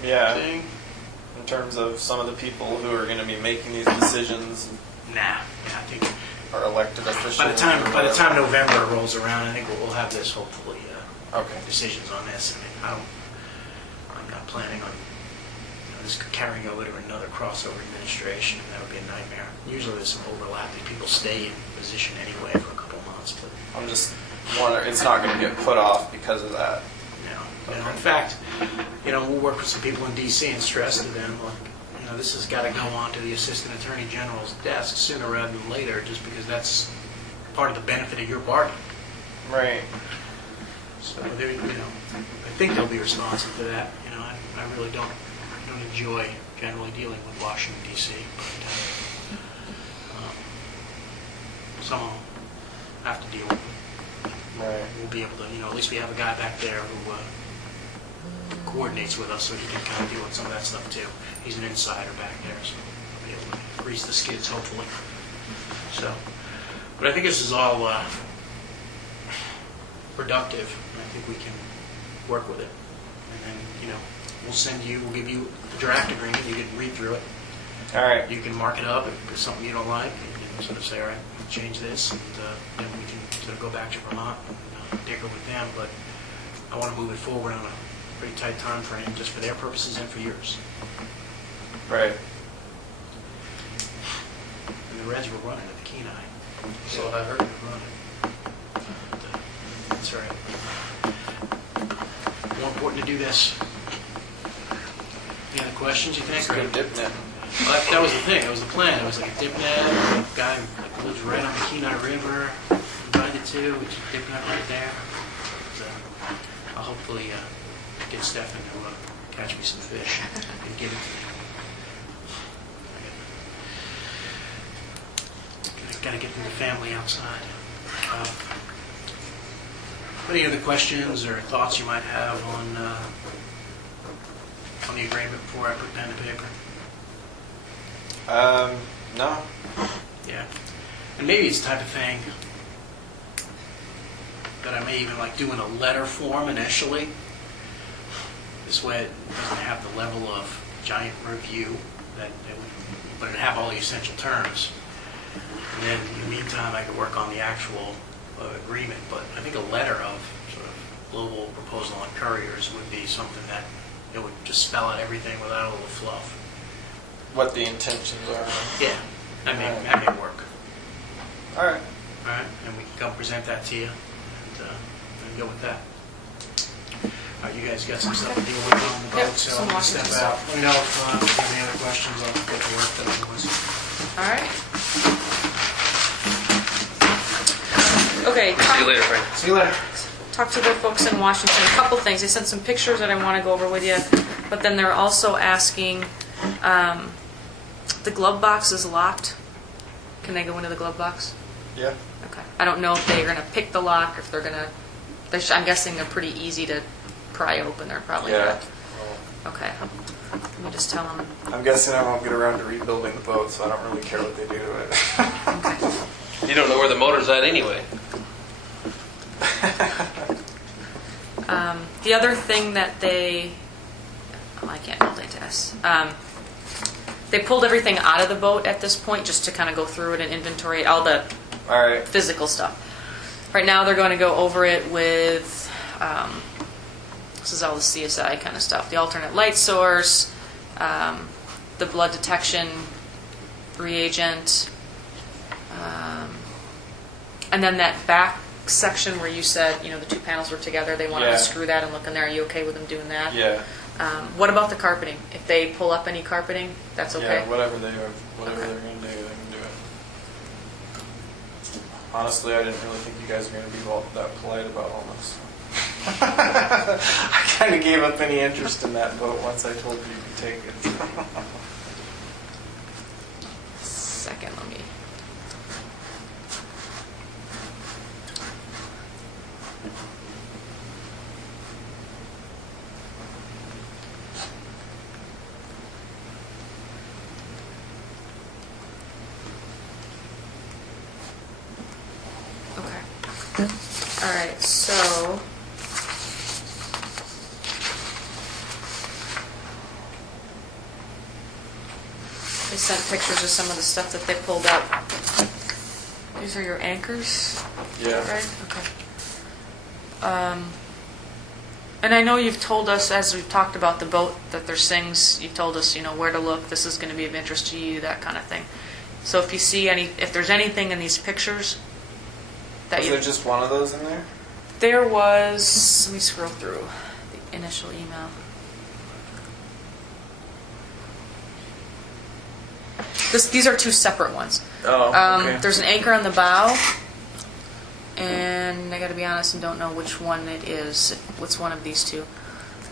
thing? In terms of some of the people who are going to be making these decisions Nah. I think are elected officials. by the time November rolls around, I think we'll have this hopefully Okay. decisions on this. I mean, I'm not planning on this carrying over to another crossover administration. That would be a nightmare. Usually there's some overlap. People stay in position anyway for a couple of months, but I'm just wondering, it's not going to get put off because of that. no. In fact, we'll work with some people in D.C. and stress to them, like, this has got to go on to the Assistant Attorney General's desk sooner rather than later, just because that's part of the benefit of your bargain. Right. So, I think they'll be responsive to that. I really don't enjoy generally dealing with Washington, D.C., but some of them have to deal with it. Right. We'll be able to, at least we have a guy back there who coordinates with us so he can kind of deal with some of that stuff too. He's an insider back there, so we'll be able to grease the skids, hopefully. So, but I think this is all productive, and I think we can work with it. And then, we'll give you the draft agreement, you can read through it. All right. You can mark it up if there's something you don't like, and sort of say, all right, we'll change this, and then we can sort of go back to Vermont and tinker with them. But I want to move it forward on a pretty tight time frame, just for their purposes and for yours. Right. And the Reds were running at the Kenai. So what I heard. They were running. But, that's all right. More important to do this. Any other questions, you think? It's a good dip net. Well, that was the thing. That was the plan. It was like a dip net. A guy who lives right on the Kenai River. Invited to, which is a dip net right there. So I'll hopefully get Stefan to catch me some fish and give it to me. Got to get the family outside. Any other questions or thoughts you might have on the agreement before I put pen to paper? No. Yeah. And maybe it's the type of thing that I may even like do in a letter form initially. This way it doesn't have the level of giant review but it have all the essential terms. And then in the meantime I could work on the actual agreement. But I think a letter of sort of global proposal on couriers would be something that it would just spell out everything without a little fluff. What the intentions are. Yeah, that may work. All right. All right, and we can come present that to you and go with that. All right, you guys got some stuff to deal with on the boat, Yep, so some I'll watching step stuff. out. Let me know if you have any other questions. I'll get to work. But otherwise, All right. Okay, See you later, Frank. See you later. talk to the folks in Washington. A couple things. They sent some pictures that I want to go over with you, but then they're also asking, the glove box is locked. Can they go into the glove box? Yeah. Okay. I don't know if they're going to pick the lock, if they're going to, I'm guessing they're pretty easy to pry open. They're probably Yeah. not. Okay. Let me just tell them. I'm guessing I won't get around to rebuilding the boat, so I don't really care what they do to it. Okay. You don't know where the motor's at anyway. The other thing that I can't multitask. They pulled everything out of the boat at this point just to kind of go through it and inventory all the All right. physical stuff. Right now they're going to go over it with, this is all the CSI kind of stuff, the alternate light source, the blood detection reagent, and then that back section where you said, the two panels were together, they want to Yeah. unscrew that and look in there. Are you okay with them doing that? Yeah. What about the carpeting? If they pull up any carpeting, that's okay? Yeah, whatever they're going to do, they can do it. Honestly, I didn't really think you guys were going to be that polite about all this. I kind of gave up any interest in that boat once I told you you could take it. Second, let me. Okay. All right, so. They sent pictures of some of the stuff that they pulled up. These are your anchors, Yeah. right? Okay. And I know you've told us, as we've talked about the boat, that there's things, you told us, where to look, this is going to be of interest to you, that kind of thing. So if you see if there's anything in these pictures that Was there just one of those in there? There was, let me scroll through the initial email. These are two separate ones. Oh, okay. There's an anchor on the bow, and I got to be honest and don't know which one it is. What's one of these two?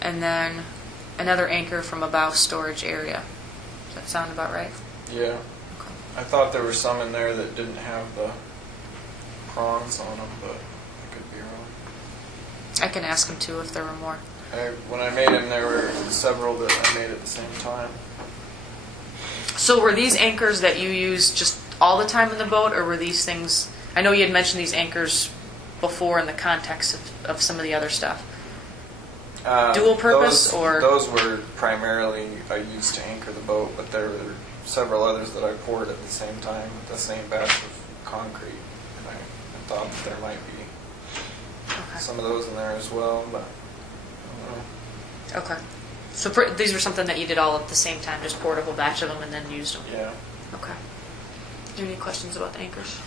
And then another anchor from a bow storage area. Does that sound about right? Yeah. Okay. I thought there were some in there that didn't have the prongs on them, but I could be wrong. I can ask them too if there were more. When I made them, there were several that I made at the same time. So were these anchors that you use just all the time in the boat, or were these things, I know you had mentioned these anchors before in the context of some of the other stuff. Dual purpose, or? Those were primarily I used to anchor the boat, but there were several others that I poured at the same time with the same batch of concrete. And I thought that there might be some of those in there as well, but I don't know. Okay. So these were something that you did all at the same time, just poured a whole batch of them and then used them? Yeah. Okay. Do you have any questions about the anchors?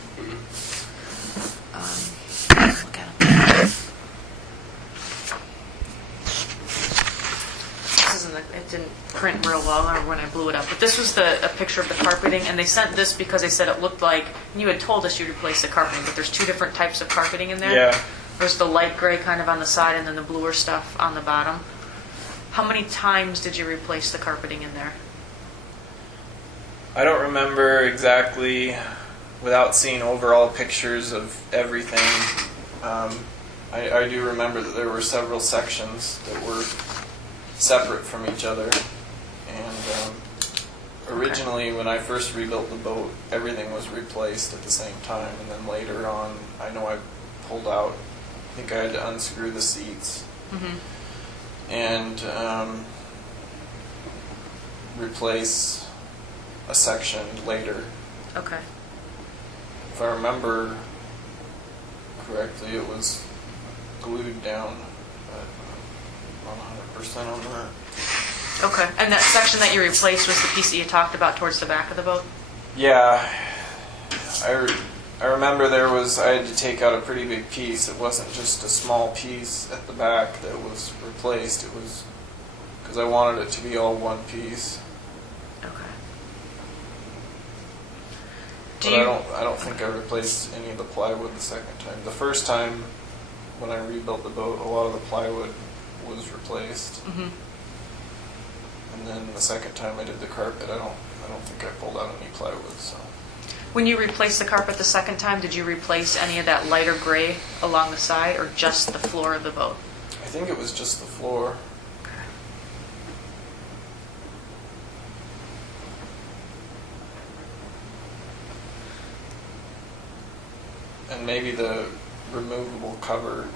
Look at them. It didn't print real well or when I blew it up, but this was a picture of the carpeting, and they sent this because they said it looked like, and you had told us you'd replace the carpeting, but there's two different types of carpeting in there. Yeah. There's the light gray kind of on the side and then the bluer stuff on the bottom. How many times did you replace the carpeting in there? I don't remember exactly without seeing overall pictures of everything. I do remember that there were several sections that were separate from each other. And originally, when I first rebuilt the boat, everything was replaced at the same time. And then later on, I know I pulled out, I think I had to unscrew the seats. Mm-hmm. And replace a section later. Okay. If I remember correctly, it was glued down, but I'm not 100% on that. Okay. And that section that you replaced was the piece that you talked about towards the back of the boat? Yeah, I remember I had to take out a pretty big piece. It wasn't just a small piece at the back that was replaced. It was because I wanted it to be all one piece. Okay. Do But you? I don't think I replaced any of the plywood the second time. The first time when I rebuilt the boat, a lot of the plywood was replaced. Mhm. And then the second time I did the carpet, I don't think I pulled out any plywood, so. When you replaced the carpet the second time, did you replace any of that lighter gray along the side, or just the floor of the boat? I think it was just the floor. And maybe the removable cover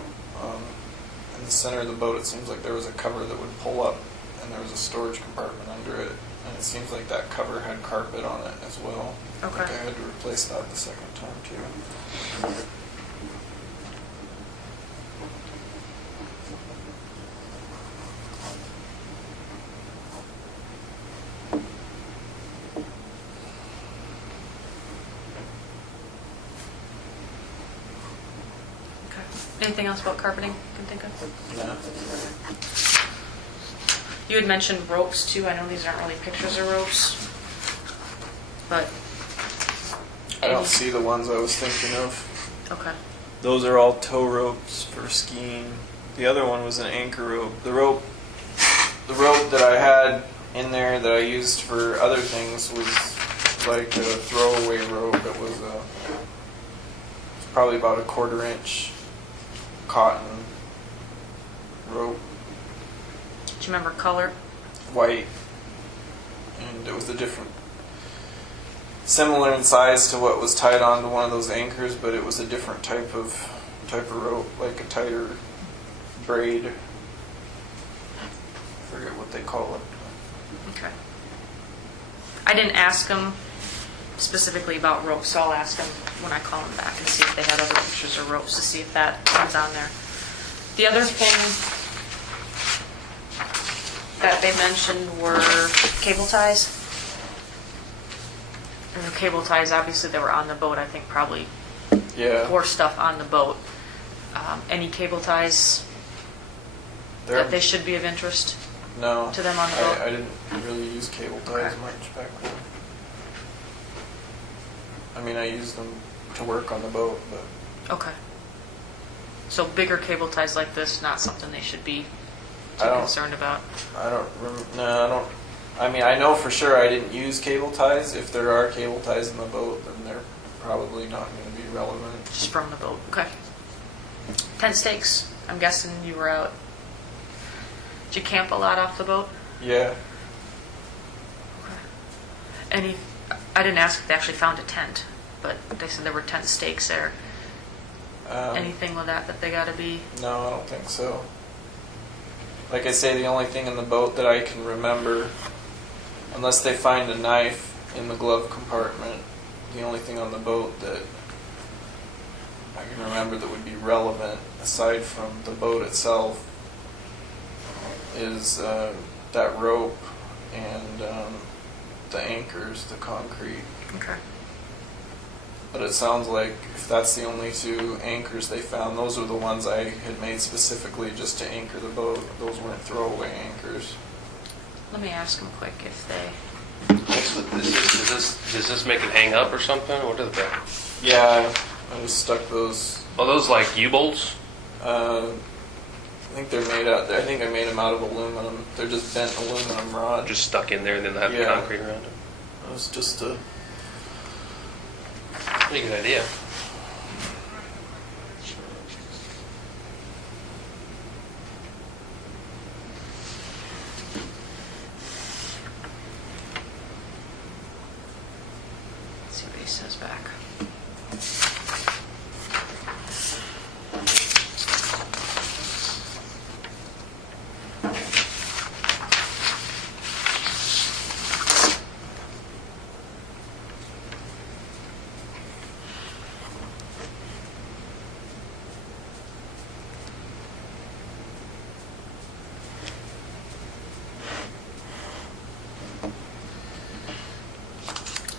in the center of the boat, it seems like there was a cover that would pull up and there was a storage compartment under it. And it seems like that cover had carpet on it as well. Okay. I think I had to replace that the second time too. Okay. Anything else about carpeting you can think of? Yeah. You had mentioned ropes too. I know these aren't really pictures of ropes, but I don't see the ones I was thinking of. okay. Those are all tow ropes for skiing. The other one was an anchor rope. The rope that I had in there that I used for other things was like a throwaway rope. It was probably about a 1/4 inch cotton rope, Do you remember color? white, and it was a different, similar in size to what was tied onto one of those anchors, but it was a different type of rope, like a tighter braid. I forget what they call it. Okay. I didn't ask them specifically about ropes, so I'll ask them when I call them back and see if they had other pictures of ropes to see if that comes on there. The other thing that they mentioned were cable ties. And the cable ties, obviously, they were on the boat. I think probably Yeah, for stuff on the boat. Any cable ties that they should be of interest no to them on the boat? I didn't really use cable ties Okay. much back then. I mean, I used them to work on the boat, but Okay. So bigger cable ties like this, not something they should be I too don't- concerned about. I don't. No, I don't. I mean, I know for sure I didn't use cable ties. If there are cable ties in the boat, then they're probably not going to be relevant. Just from the boat. Okay. Tent stakes. I'm guessing you were out. Did you camp a lot off the boat? Yeah. Any? I didn't ask if they actually found a tent, but they said there were tent stakes there. Anything with that they got to be? No, I don't think so. Like I say, the only thing in the boat that I can remember, unless they find a knife in the glove compartment, the only thing on the boat that I can remember that would be relevant, aside from the boat itself, is that rope and the anchors, the concrete. Okay. But it sounds like if that's the only 2 anchors they found, those are the ones I had made specifically just to anchor the boat. Those weren't throwaway anchors. Let me ask them quick if they. Does this make it hang up or something? What is that? Yeah, I just stuck those. Are those like U-bolts? I think they're made out. I think I made them out of aluminum. They're just bent aluminum rod. Just stuck in there and then they have Yeah. concrete around it? It was just a. Pretty good idea. Let's see what he says back.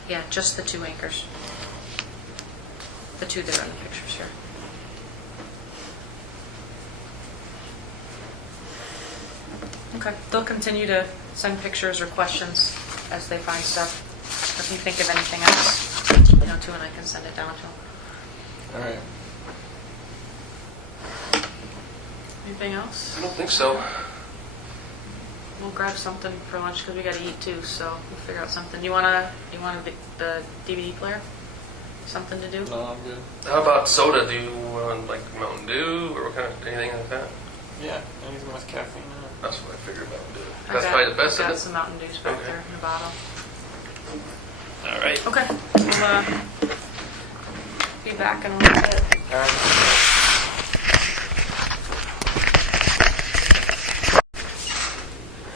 Yeah, just the 2 anchors. The 2 that are in the pictures here. Okay, they'll continue to send pictures or questions as they find stuff. If you think of anything else, to to, and I can send it down to him. All right. Anything else? I don't think so. We'll grab something for lunch because we got to eat too. So we'll figure out something. You want the DVD player? Something to do? No, I'm good. How about soda? Do you want like Mountain Dew or what kind of anything like that? Yeah, anything with caffeine in it. That's what I figured Mountain Dew. I That's got- probably the best I've of got it. some Mountain Dews back Okay. there in the bottle. All right. Okay. We'll be back in a little bit. All right.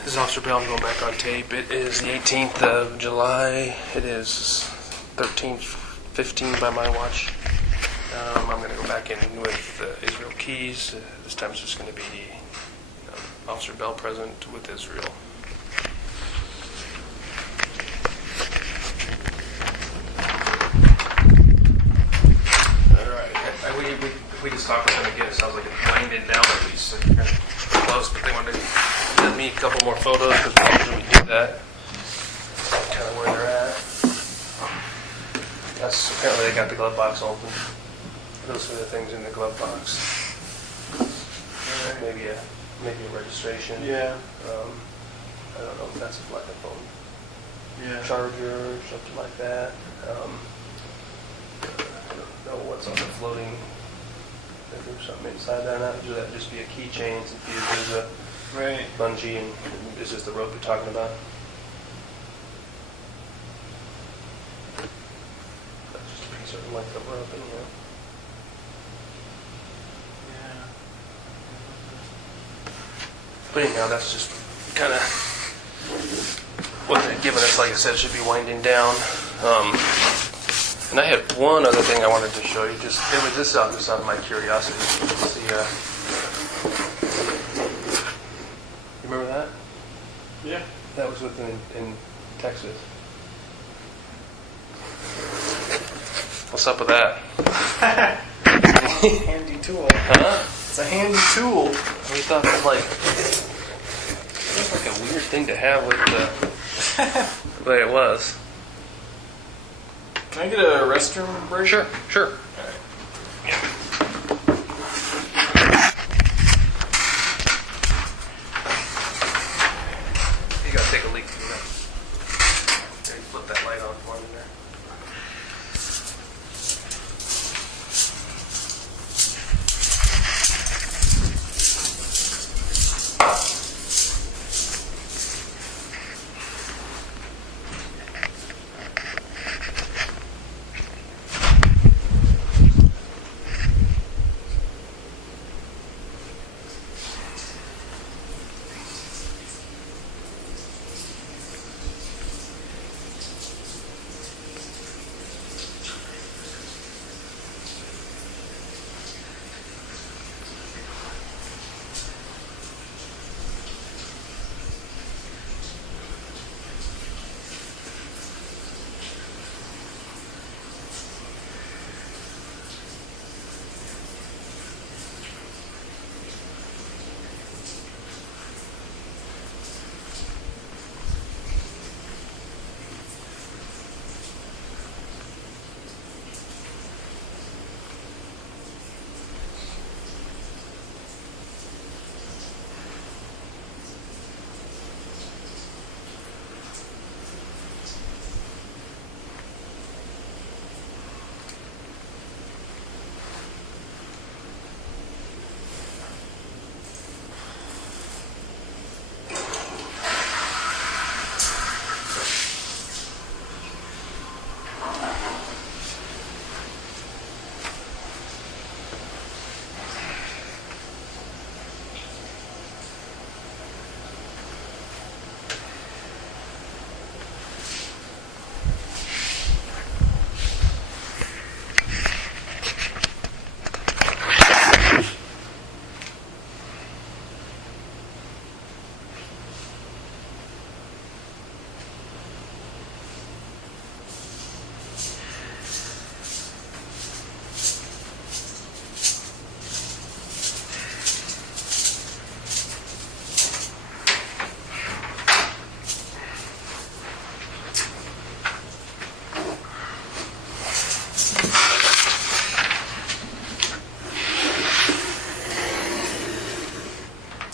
This is Officer Bell. I'm going back on tape. It is the 18th of July. It is 13:15 by my watch. I'm going to go back in with Israel Keys. This time it's just going to be Officer Bell present with Israel. All right. We just talked about it again. It sounds like it's winding down at least. So you're kind of close, but they wanted to send me a couple more photos because we usually do that. Kind of where they're at. That's apparently they got the glove box open. Those are the things in the glove box. Maybe a registration. Yeah. I don't know if that's a phone Yeah. charger or something like that. I don't know what's on the floating. If there's something inside there or not. Usually that'd just be a keychain. There's a Right. bungee and it's just the rope you're talking about. That's just a piece of length of rope, anyhow. Yeah. But anyhow, that's just kind of what they're giving us. Like I said, it should be winding down. And I had one other thing I wanted to show you. Just out of my curiosity. See, you remember that? Yeah. That was in Texas. What's up with that? Handy tool. Huh? It's a handy tool. We thought it was like a weird thing to have with the way it was. Can I get a restroom break? Sure. You gotta take a leak through that. There, you flip that light on for me there.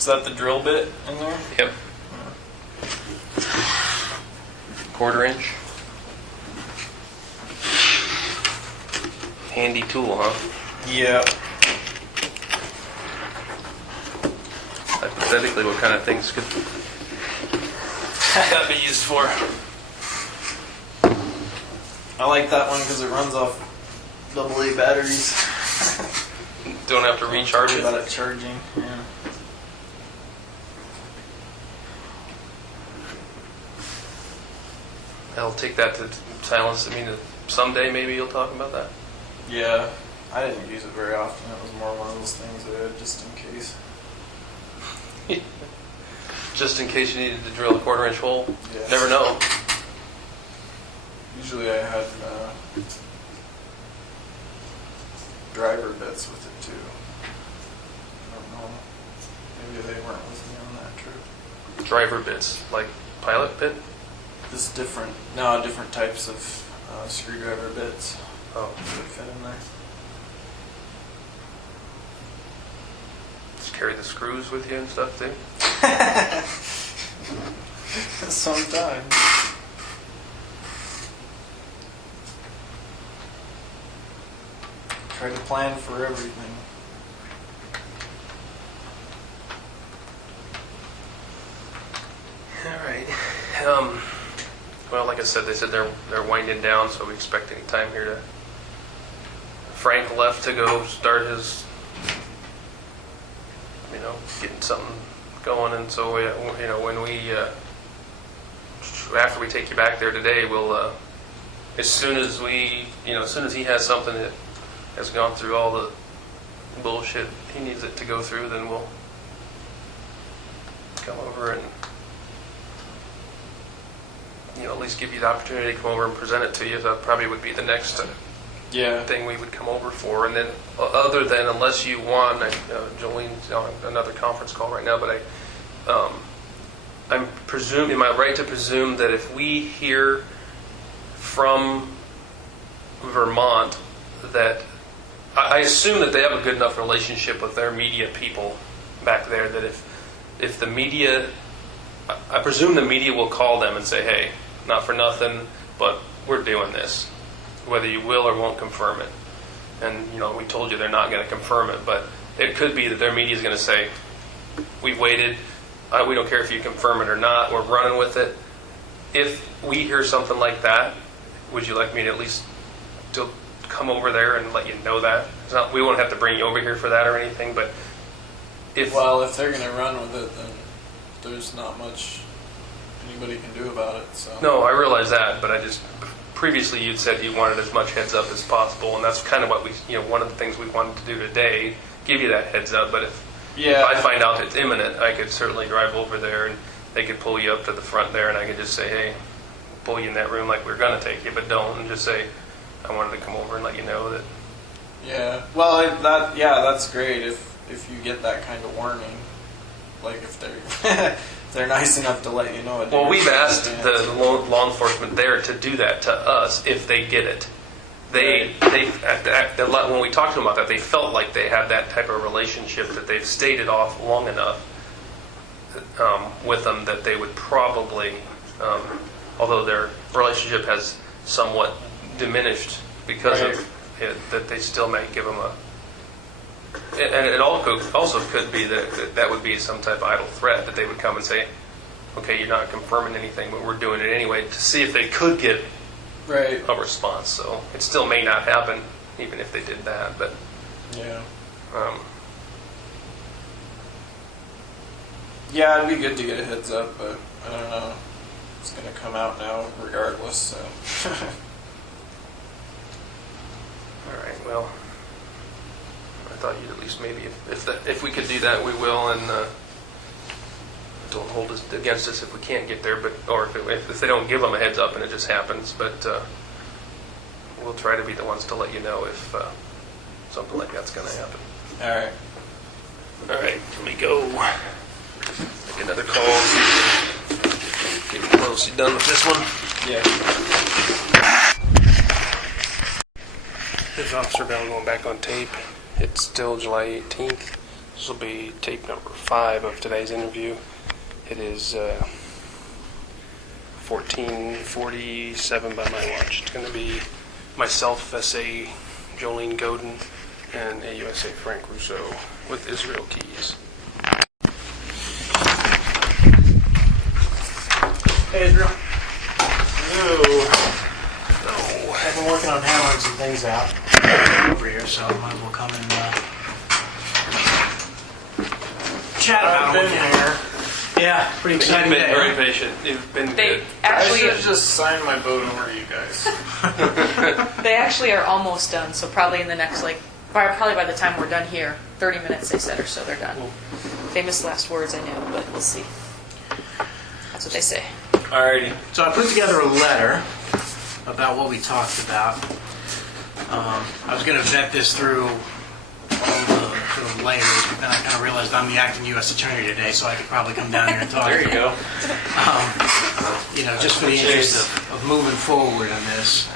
that the drill bit in there? Yep. 1/4 inch. Handy tool, huh? Yeah. Hypothetically, what kind of things could that be used for? I like that one because it runs off AA batteries. Don't have to recharge it. About it charging. Yeah. I'll take that to silence. I mean, someday maybe you'll talk about that. Yeah. I didn't use it very often. It was more one of those things that I had just in case. Just in case you needed to drill a 1/4 inch hole. Yeah. Never know. Usually I had driver bits with it too. I don't know. Maybe they weren't with me on that trip. Driver bits, like pilot bit. Just different types of screwdriver bits Oh, that fit in there. just carry the screws with you and stuff too. Sometimes. Try to plan for everything. All right. Well, like I said, they said they're winding down, so we expect any time here to. Frank left to go start his, getting something going, and so when we after we take you back there today, we'll as soon as he has something that has gone through all the bullshit he needs it to go through, then we'll come over and at least give you the opportunity to come over and present it to you. That probably would be the next thing we would come over for. And then other than, unless you want, Jolene's on another conference call right now, but am I right to presume that if we hear from Vermont, that I assume that they have a good enough relationship with their media people back there, that if the media, I presume the media will call them and say, hey, not for nothing, but we're doing this, whether you will or won't confirm it. And, we told you they're not going to confirm it, but it could be that their media is going to say, we've waited, we don't care if you confirm it or not, we're running with it. If we hear something like that, would you like me to at least still come over there and let you know that? We won't have to bring you over here for that or anything, but if they're going to run with it, then there's not much anybody can do about it. So no, I realize that, but previously you'd said you wanted as much heads up as possible, and that's kind of what one of the things we wanted to do today, give you that heads up. But if I find out it's imminent, I could certainly drive over there and they could pull you up to the front there, and I could just say, hey, pull you in that room like we're going to take you, but don't, and just say, I wanted to come over and let you know that. Yeah, well, that's great if you get that kind of warning, like if they're they're nice enough to let you know it. Well, we've asked the law enforcement there to do that to us if they get it. When we talked to them about that, they felt like they had that type of relationship that they've stayed off long enough with them that they would probably, although their relationship has somewhat diminished because of it, that they still might give them a. And it also could be that would be some type of idle threat that they would come and say, okay, you're not confirming anything, but we're doing it anyway, to see if they could get a response. So it still may not happen, even if they did that. But it'd be good to get a heads up, but I don't know. It's going to come out now regardless. So. All right. Well, I thought you'd at least maybe if we could do that, we will, and don't hold it against us if we can't get there. But if they don't give them a heads up and it just happens, but we'll try to be the ones to let you know if something like that's going to happen. All right. All right. Let me go. Make another call. Getting close. You done with this one? Yeah. This is Officer Bell going back on tape. It's still July 18th, This will be tape number 5 of today's interview. It is 14:47 by my watch. It's going to be myself, SA Jolene Godin, and AUSA Frank Rousseau with Israel Keys. Hey, Israel. Ooh. I've been working on hammering some things out over here, so I might as well come and chat about it with you. Yeah, pretty You've exciting been day. very patient. You've been They good. I actually, should have just signed my boat over to you guys. they actually are almost done. So probably in the next probably by the time we're done here, 30 minutes they said or so they're done. Famous last words, I know, but we'll see. That's what they say. Alrighty. So I put together a letter about what we talked about. I was going to vet this through all the sort of layers, but then I kind of realized I'm the acting U.S. attorney today, so I could probably come down here and talk There to you go. just for the interest of moving forward on this.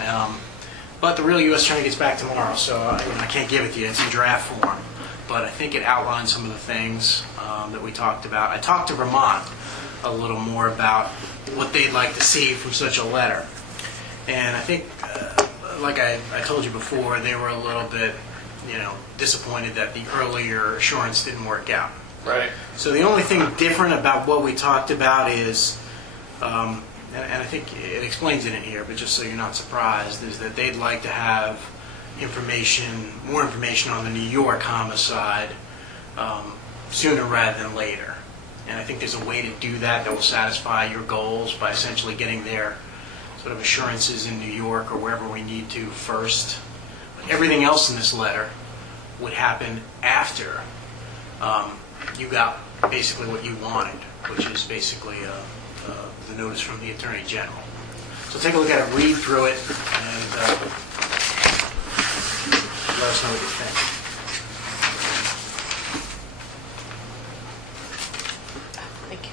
But the real U.S. attorney gets back tomorrow, so I can't give it to you. It's in draft form. But I think it outlines some of the things that we talked about. I talked to Vermont a little more about what they'd like to see from such a letter. And I think, like I told you before, they were a little bit, disappointed that the earlier assurance didn't work out. Right. So the only thing different about what we talked about is, and I think it explains it in here, but just so you're not surprised, is that they'd like to have more information on the New York homicide sooner rather than later. And I think there's a way to do that will satisfy your goals by essentially getting their sort of assurances in New York or wherever we need to first. But everything else in this letter would happen after you got basically what you wanted, which is basically the notice from the Attorney General. So take a look at it, read through it, and let us know what you think. Thank you.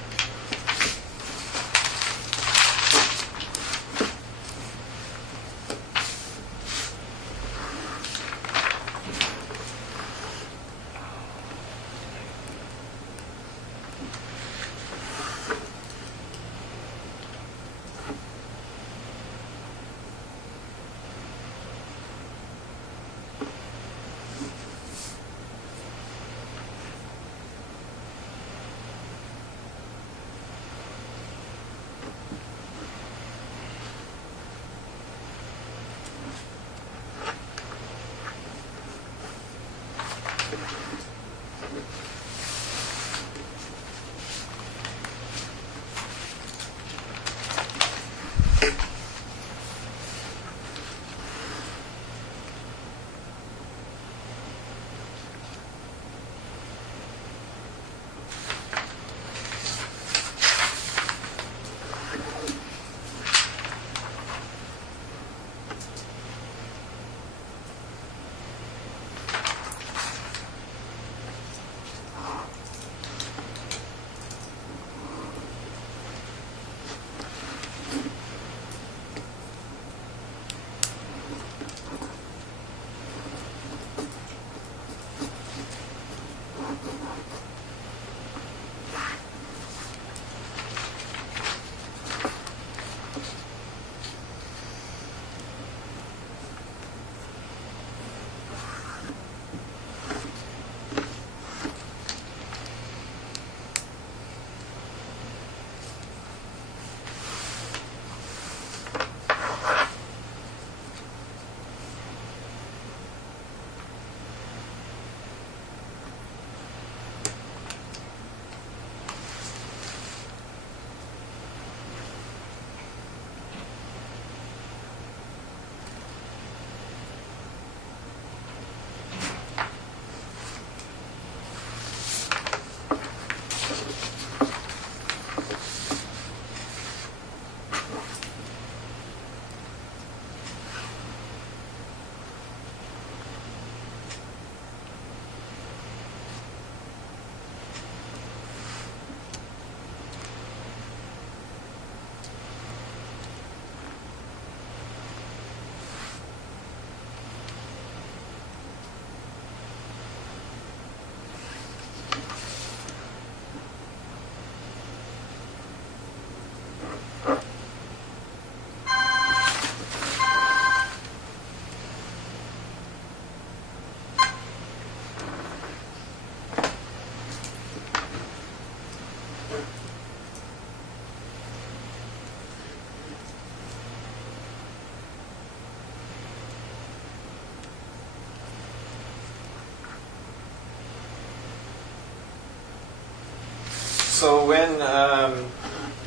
So when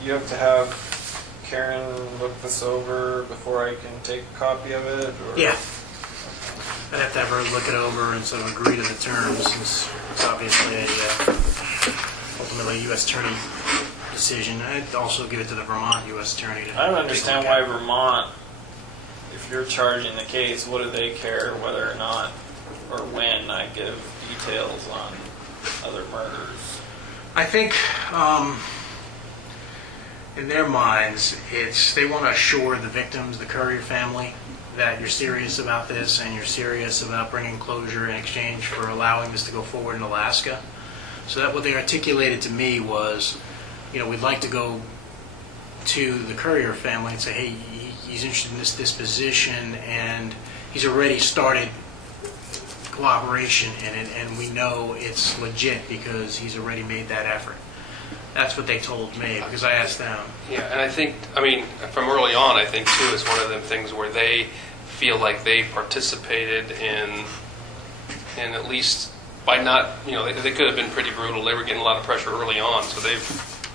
you have to have Karen look this over before I can take a copy of it? Or? Yeah. I'd have to have her look it over and sort of agree to the terms, since it's obviously ultimately a U.S. Attorney decision. I'd also give it to the Vermont U.S. Attorney to I don't take a understand look why at. Vermont, if you're charging the case, what do they care whether or not or when I give details on other murders? I think in their minds, they want to assure the victims, the Currier family, that you're serious about this and you're serious about bringing closure in exchange for allowing this to go forward in Alaska. So that what they articulated to me was, we'd like to go to the Currier family and say, hey, he's interested in this disposition and he's already started cooperation in it, and we know it's legit because he's already made that effort. That's what they told me, because I asked them. Yeah, and I think, from early on, I think, too, it's one of them things where they feel like they participated in at least by not, they could have been pretty brutal. They were getting a lot of pressure early on, so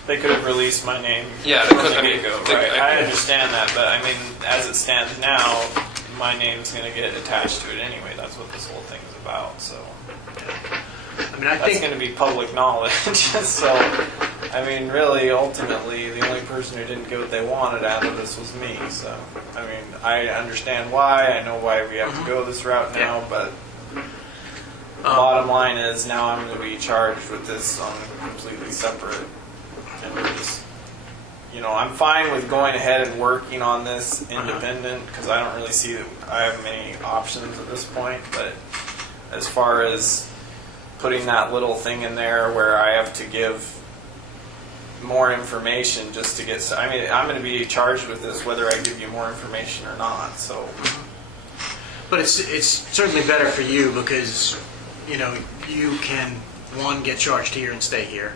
They could have released my name. Yeah, they could. From the get-go, right? I understand that, but as it stands now, my name's going to get attached to it anyway. That's what this whole thing is about. So I that's think going to be public knowledge. So, really, ultimately, the only person who didn't get what they wanted out of this was me. So, I understand why. I know why we have to go this route now, but the bottom line is now I'm going to be charged with this on completely separate. And we're just, I'm fine with going ahead and working on this independent because I don't really see that I have many options at this point. But as far as putting that little thing in there where I have to give more information just to get, I'm going to be charged with this whether I give you more information or not. So, but it's certainly better for you because, you can, one, get charged here and stay here,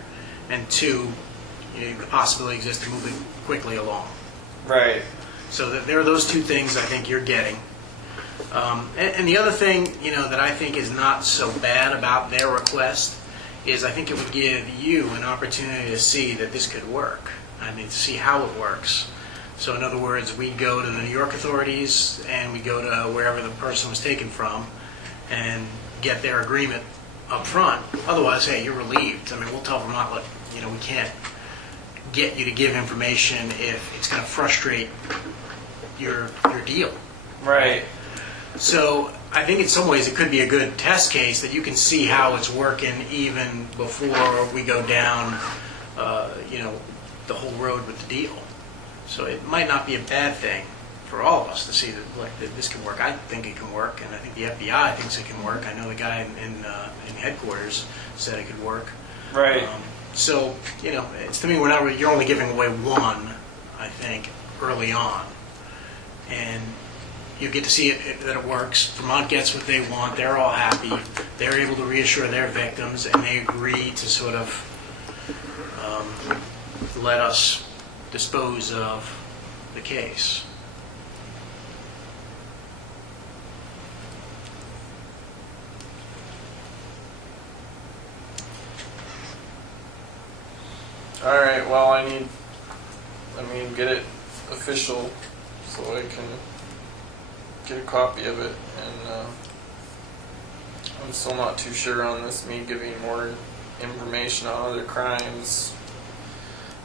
and two, the possibility exists to move it quickly along. right. So there are those two things I think you're getting. And the other thing, that I think is not so bad about their request is I think it would give you an opportunity to see that this could work. To see how it works. So in other words, we'd go to the New York authorities and we'd go to wherever the person was taken from and get their agreement up front. Otherwise, hey, you're relieved. We'll tell Vermont, look, we can't get you to give information if it's going to frustrate your deal. Right. So I think in some ways it could be a good test case that you can see how it's working even before we go down, the whole road with the deal. So it might not be a bad thing for all of us to see that this can work. I think it can work, and I think the FBI thinks it can work. I know the guy in headquarters said it could work. Right. So, it's to me, you're only giving away one, I think, early on. And you get to see that it works. Vermont gets what they want. They're all happy. They're able to reassure their victims, and they agree to sort of let us dispose of the case. All right. Well, I need, get it official so I can get a copy of it. And I'm still not too sure on this. Me giving more information on other crimes,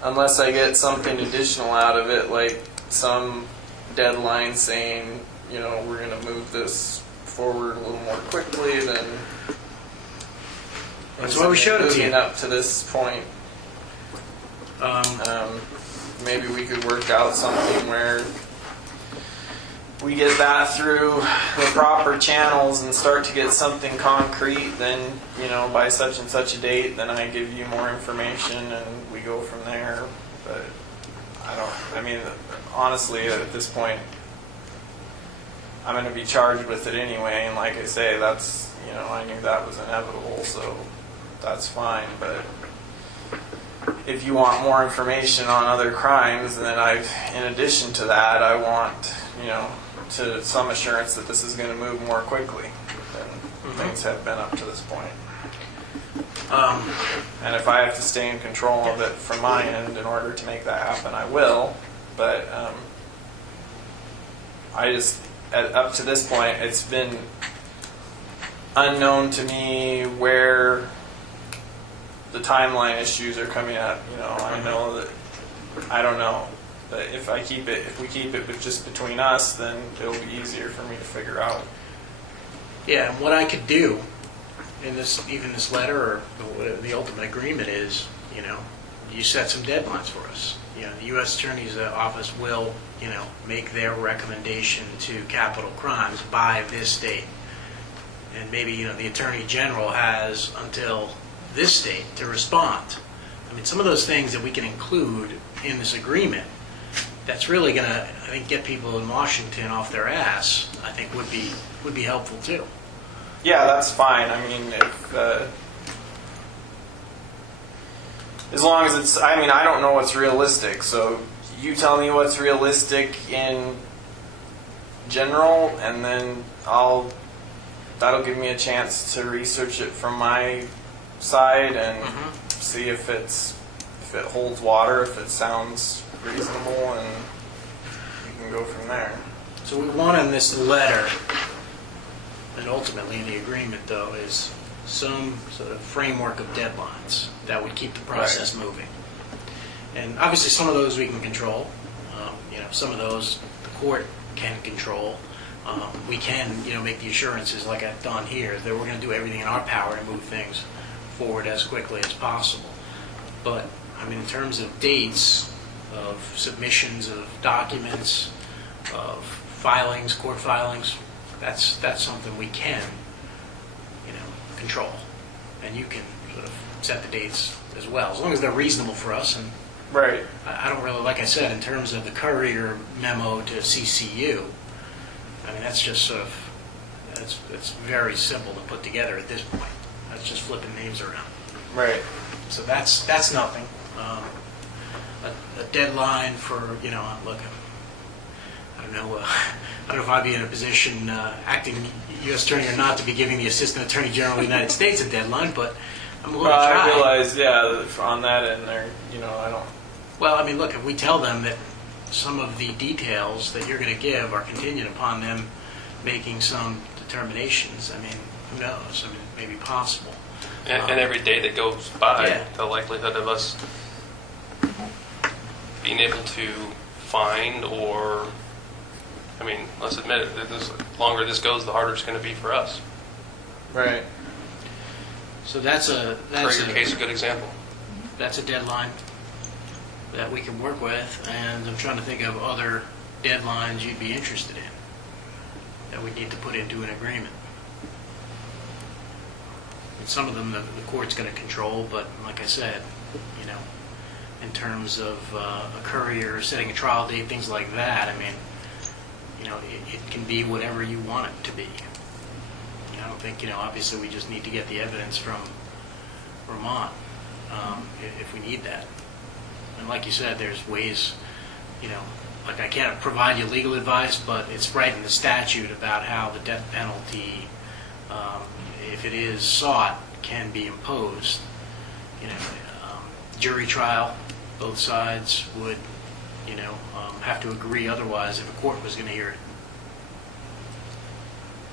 unless I get something additional out of it, like some deadline saying, we're going to move this forward a little more quickly than. That's why we showed it to you. Up to this point. Maybe we could work out something where we get that through the proper channels and start to get something concrete. Then, by such and such a date, then I give you more information and we go from there. But honestly, at this point, I'm going to be charged with it anyway. And like I say, that's, I knew that was inevitable, so that's fine. But if you want more information on other crimes, then in addition to that, I want, to some assurance that this is going to move more quickly than things have been up to this point. And if I have to stay in control of it from my end in order to make that happen, I will. But I just, up to this point, it's been unknown to me where the timeline issues are coming up. You know, I know that, I don't know. But if we keep it just between us, then it'll be easier for me to figure out. Yeah, and what I could do in this, even this letter or whatever the ultimate agreement is, you know, you set some deadlines for us. You know, the U.S. Attorney's Office will, you know, make their recommendation to capital crimes by this date. And maybe, you know, the Attorney General has until this date to respond. I mean, some of those things that we can include in this agreement, that's really going to, I think, get people in Washington off their ass, I think would be helpful too. Yeah, that's fine. I mean, if as long as it's, I mean, I don't know what's realistic, so you tell me what's realistic in general, and then that'll give me a chance to research it from my side and see if it holds water, if it sounds reasonable, and we can go from there. So we want in this letter, and ultimately in the agreement though, is some sort of framework of deadlines that would keep the process moving. And obviously some of those we can control. You know, some of those the court can control. We can, you know, make the assurances like I've done here that we're going to do everything in our power to move things forward as quickly as possible. But I mean, in terms of dates, of submissions of documents, of filings, court filings, that's something we can, you know, control. And you can sort of set the dates as well, as long as they're reasonable for us. And Right. I don't really, like I said, in terms of the courier memo to CCU, I mean, that's just sort of, it's very simple to put together at this point. That's just flipping names around. Right. So that's nothing. A deadline for, you know, look, I don't know if I'd be in a position, acting U.S. Attorney or not, to be giving the Assistant Attorney General of the United States a deadline, but I'm willing to try. I realize, yeah, on that end there, you know, I don't. Well, I mean, look, if we tell them that some of the details that you're going to give are contingent upon them making some determinations, I mean, who knows? I mean, it may be possible. And every day that goes by, Yeah. the likelihood of us being able to find or, I mean, let's admit it, the longer this goes, the harder it's going to be for us. Right. So that's Courier case, a good example. that's a deadline that we can work with, and I'm trying to think of other deadlines you'd be interested in that we need to put into an agreement. And some of them the court's going to control, but like I said, you know, in terms of a courier setting a trial date, things like that, I mean, you know, it can be whatever you want it to be. I don't think, you know, obviously we just need to get the evidence from Vermont if we need that. And like you said, there's ways, you know, like I can't provide you legal advice, but it's right in the statute about how the death penalty, if it is sought, can be imposed. You know, jury trial, both sides would, you know, have to agree otherwise if a court was going to hear it.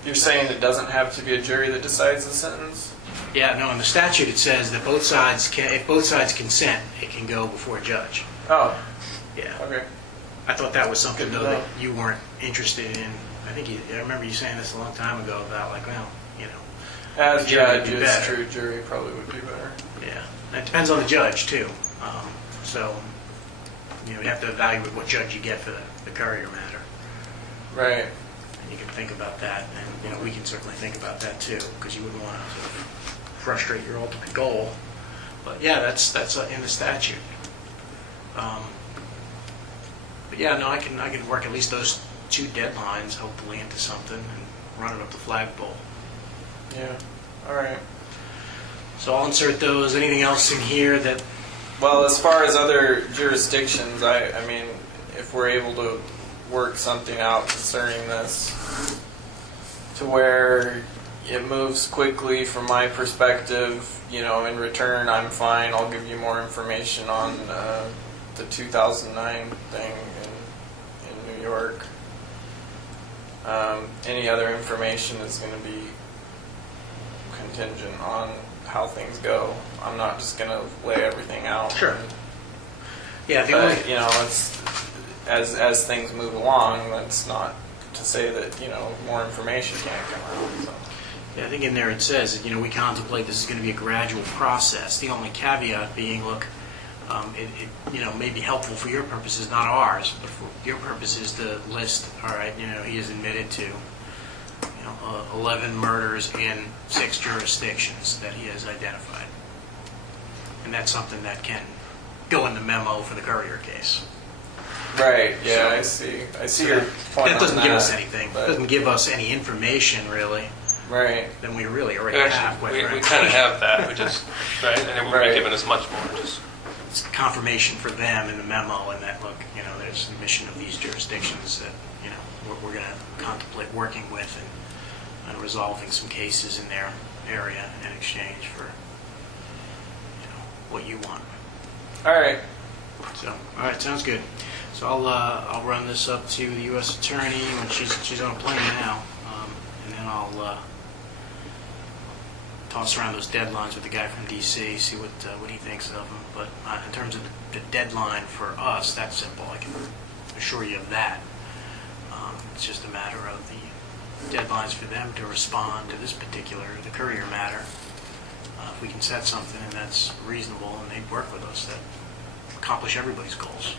You're saying it doesn't have to be a jury that decides the sentence? Yeah, no, in the statute it says that both sides can, if both sides consent, it can go before a judge. Oh, Yeah. okay. I thought that was something, Good to though, know. that you weren't interested in. I remember you saying this a long time ago about, like, well, you know. As The jury would judge, be it's better. true, jury probably would be better. Yeah. And it depends on the judge, too. So, you know, you have to evaluate what judge you get for the courier matter. Right. And you can think about that, and, you know, we can certainly think about that, too, because you wouldn't want to sort of frustrate your ultimate goal. But, yeah, that's in the statute. But, yeah, no, I can work at least those two deadlines, hopefully, into something and run it up the flagpole. Yeah. All right. So I'll insert those. Anything else in here that... Well, as far as other jurisdictions, I mean, if we're able to work something out concerning this to where it moves quickly from my perspective. You know, in return, I'm fine. I'll give you more information on the 2009 thing in New York. Any other information is going to be contingent on how things go. I'm not just going to lay everything out. Sure. Yeah, the But, only, you know, it's as things move along, that's not to say that, you know, more information can't come out. So. yeah, I think in there it says that, we contemplate this is going to be a gradual process. The only caveat being, look, it may be helpful for your purposes, not ours, but for your purposes to list, all right, he is admitted to 11 murders in 6 jurisdictions that he has identified. And that's something that can go in the memo for the Courier case. Right, yeah, I see your point. That doesn't on give us that, anything. but- Doesn't give us any information, really, Right. than we really already have, Actually, quite we frankly. kind of have that. We just, right? And it would Right. be giving us much more. Just It's confirmation for them in the memo, and that, look, there's the mission of these jurisdictions that, we're going to contemplate working with and resolving some cases in their area in exchange for, what you want. All right. So, all right, sounds good. So I'll run this up to the U.S. Attorney when she's on a plane now, and then I'll toss around those deadlines with the guy from D.C., see what he thinks of them. But in terms of the deadline for us, that's simple. I can assure you of that. It's just a matter of the deadlines for them to respond to this the Courier matter. If we can set something and that's reasonable and they work with us, that accomplish everybody's goals.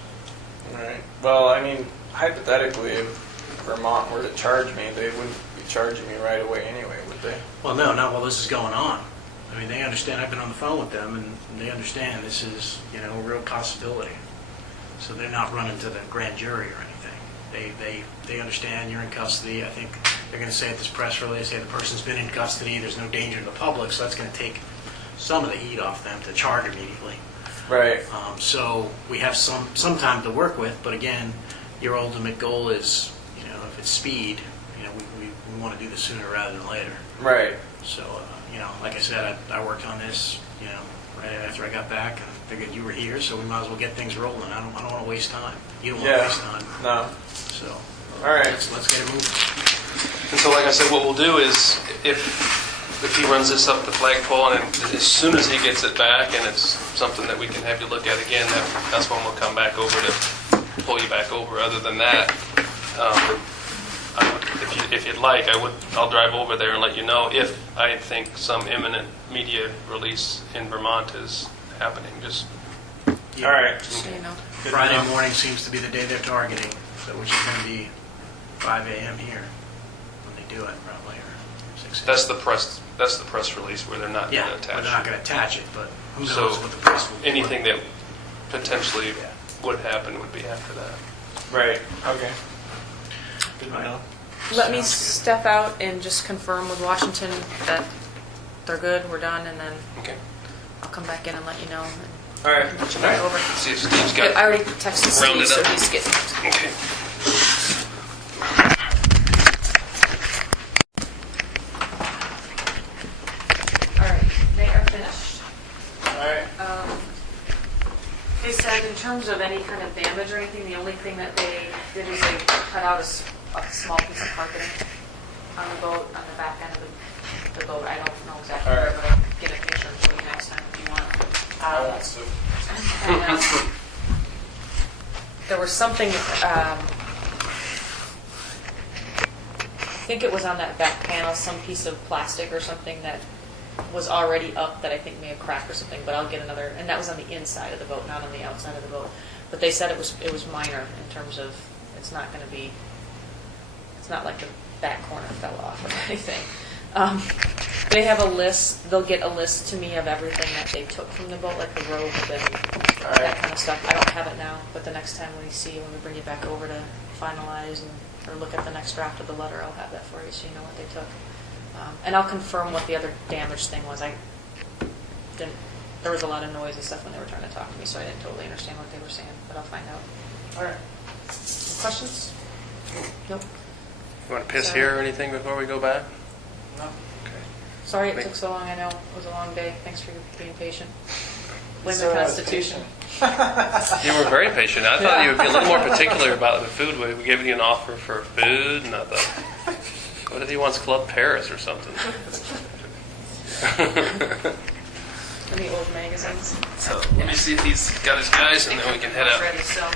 All right. Well, I mean, hypothetically, if Vermont were to charge me, they wouldn't be charging me right away anyway, would they? Well, no, not while this is going on. I mean, they understand. I've been on the phone with them, and they understand this is, a real possibility. So they're not running to the grand jury or anything. They understand you're in custody. I think they're going to say at this press release, the person's been in custody. There's no danger to the public, so that's going to take some of the heat off them to charge immediately. Right. So we have some time to work with, but again, your ultimate goal is, if it's speed, we want to do this sooner rather than later. Right. So, like I said, I worked on this, right after I got back, and figured you were here, so we might as well get things rolling. I don't want to waste time. You don't want to waste time. No. So, All right. let's get it moving. and so, like I said, what we'll do is if he runs this up the flagpole, and as soon as he gets it back, and it's something that we can have you look at again, that's when we'll come back over to pull you back over. Other than that, if you'd like, I'll drive over there and let you know if I think some imminent media release in Vermont is happening. Just All right. So you know. Good Friday enough. morning seems to be the day they're targeting, so which is going to be 5 a.m. here when they do it, probably, or 6 a.m. that's the press release where they're not Yeah, going to but attach they're not going to attach it, but who knows So, what the press will do. anything that potentially would happen would be after that. Right. Okay. Good All right. enough. Let me Sounds step out and just confirm with Washington that they're good, we're done, and then Okay. I'll come back in and let you know. And All right. get you back over. See if Steve's Good, I got. already texted Steve, Rounded so up. he's getting it. Okay. All right, they are finished. All right. They said in terms of any kind of damage or anything, the only thing that they did is they cut out a small piece of carpeting on the boat, on the back end of the boat. I don't know exactly All where, right. but I'll get a picture and show you next time if you want. I want to. And, there was something, I think it was on that back panel, some piece of plastic or something that was already up that I think may have cracked or something, but I'll get another, and that was on the inside of the boat, not on the outside of the boat. But they said it was minor in terms of, it's not going to be, it's not like the back corner fell off or anything. They have a list, they'll get a list to me of everything that they took from the boat, like the rope and that kind of stuff. I don't have it now, but the next time when we bring you back over to finalize or look at the next draft of the letter, I'll have that for you so you know what they took. And I'll confirm what the other damage thing was. There was a lot of noise and stuff when they were trying to talk to me, so I didn't totally understand what they were saying, but I'll find out. All right. Any questions? Nope. You want to piss Sorry. here or anything before we go back? No. Okay. Sorry it took so long. I know it was a long day. Thanks for being patient. Blame So the Constitution. You were very patient. I thought you would be a little more particular about the food. We gave you an offer for food, and I thought, what if he wants Club Paris or something? Any old magazines. So let me see if he's got his guys, and then we can head out. Ready, so.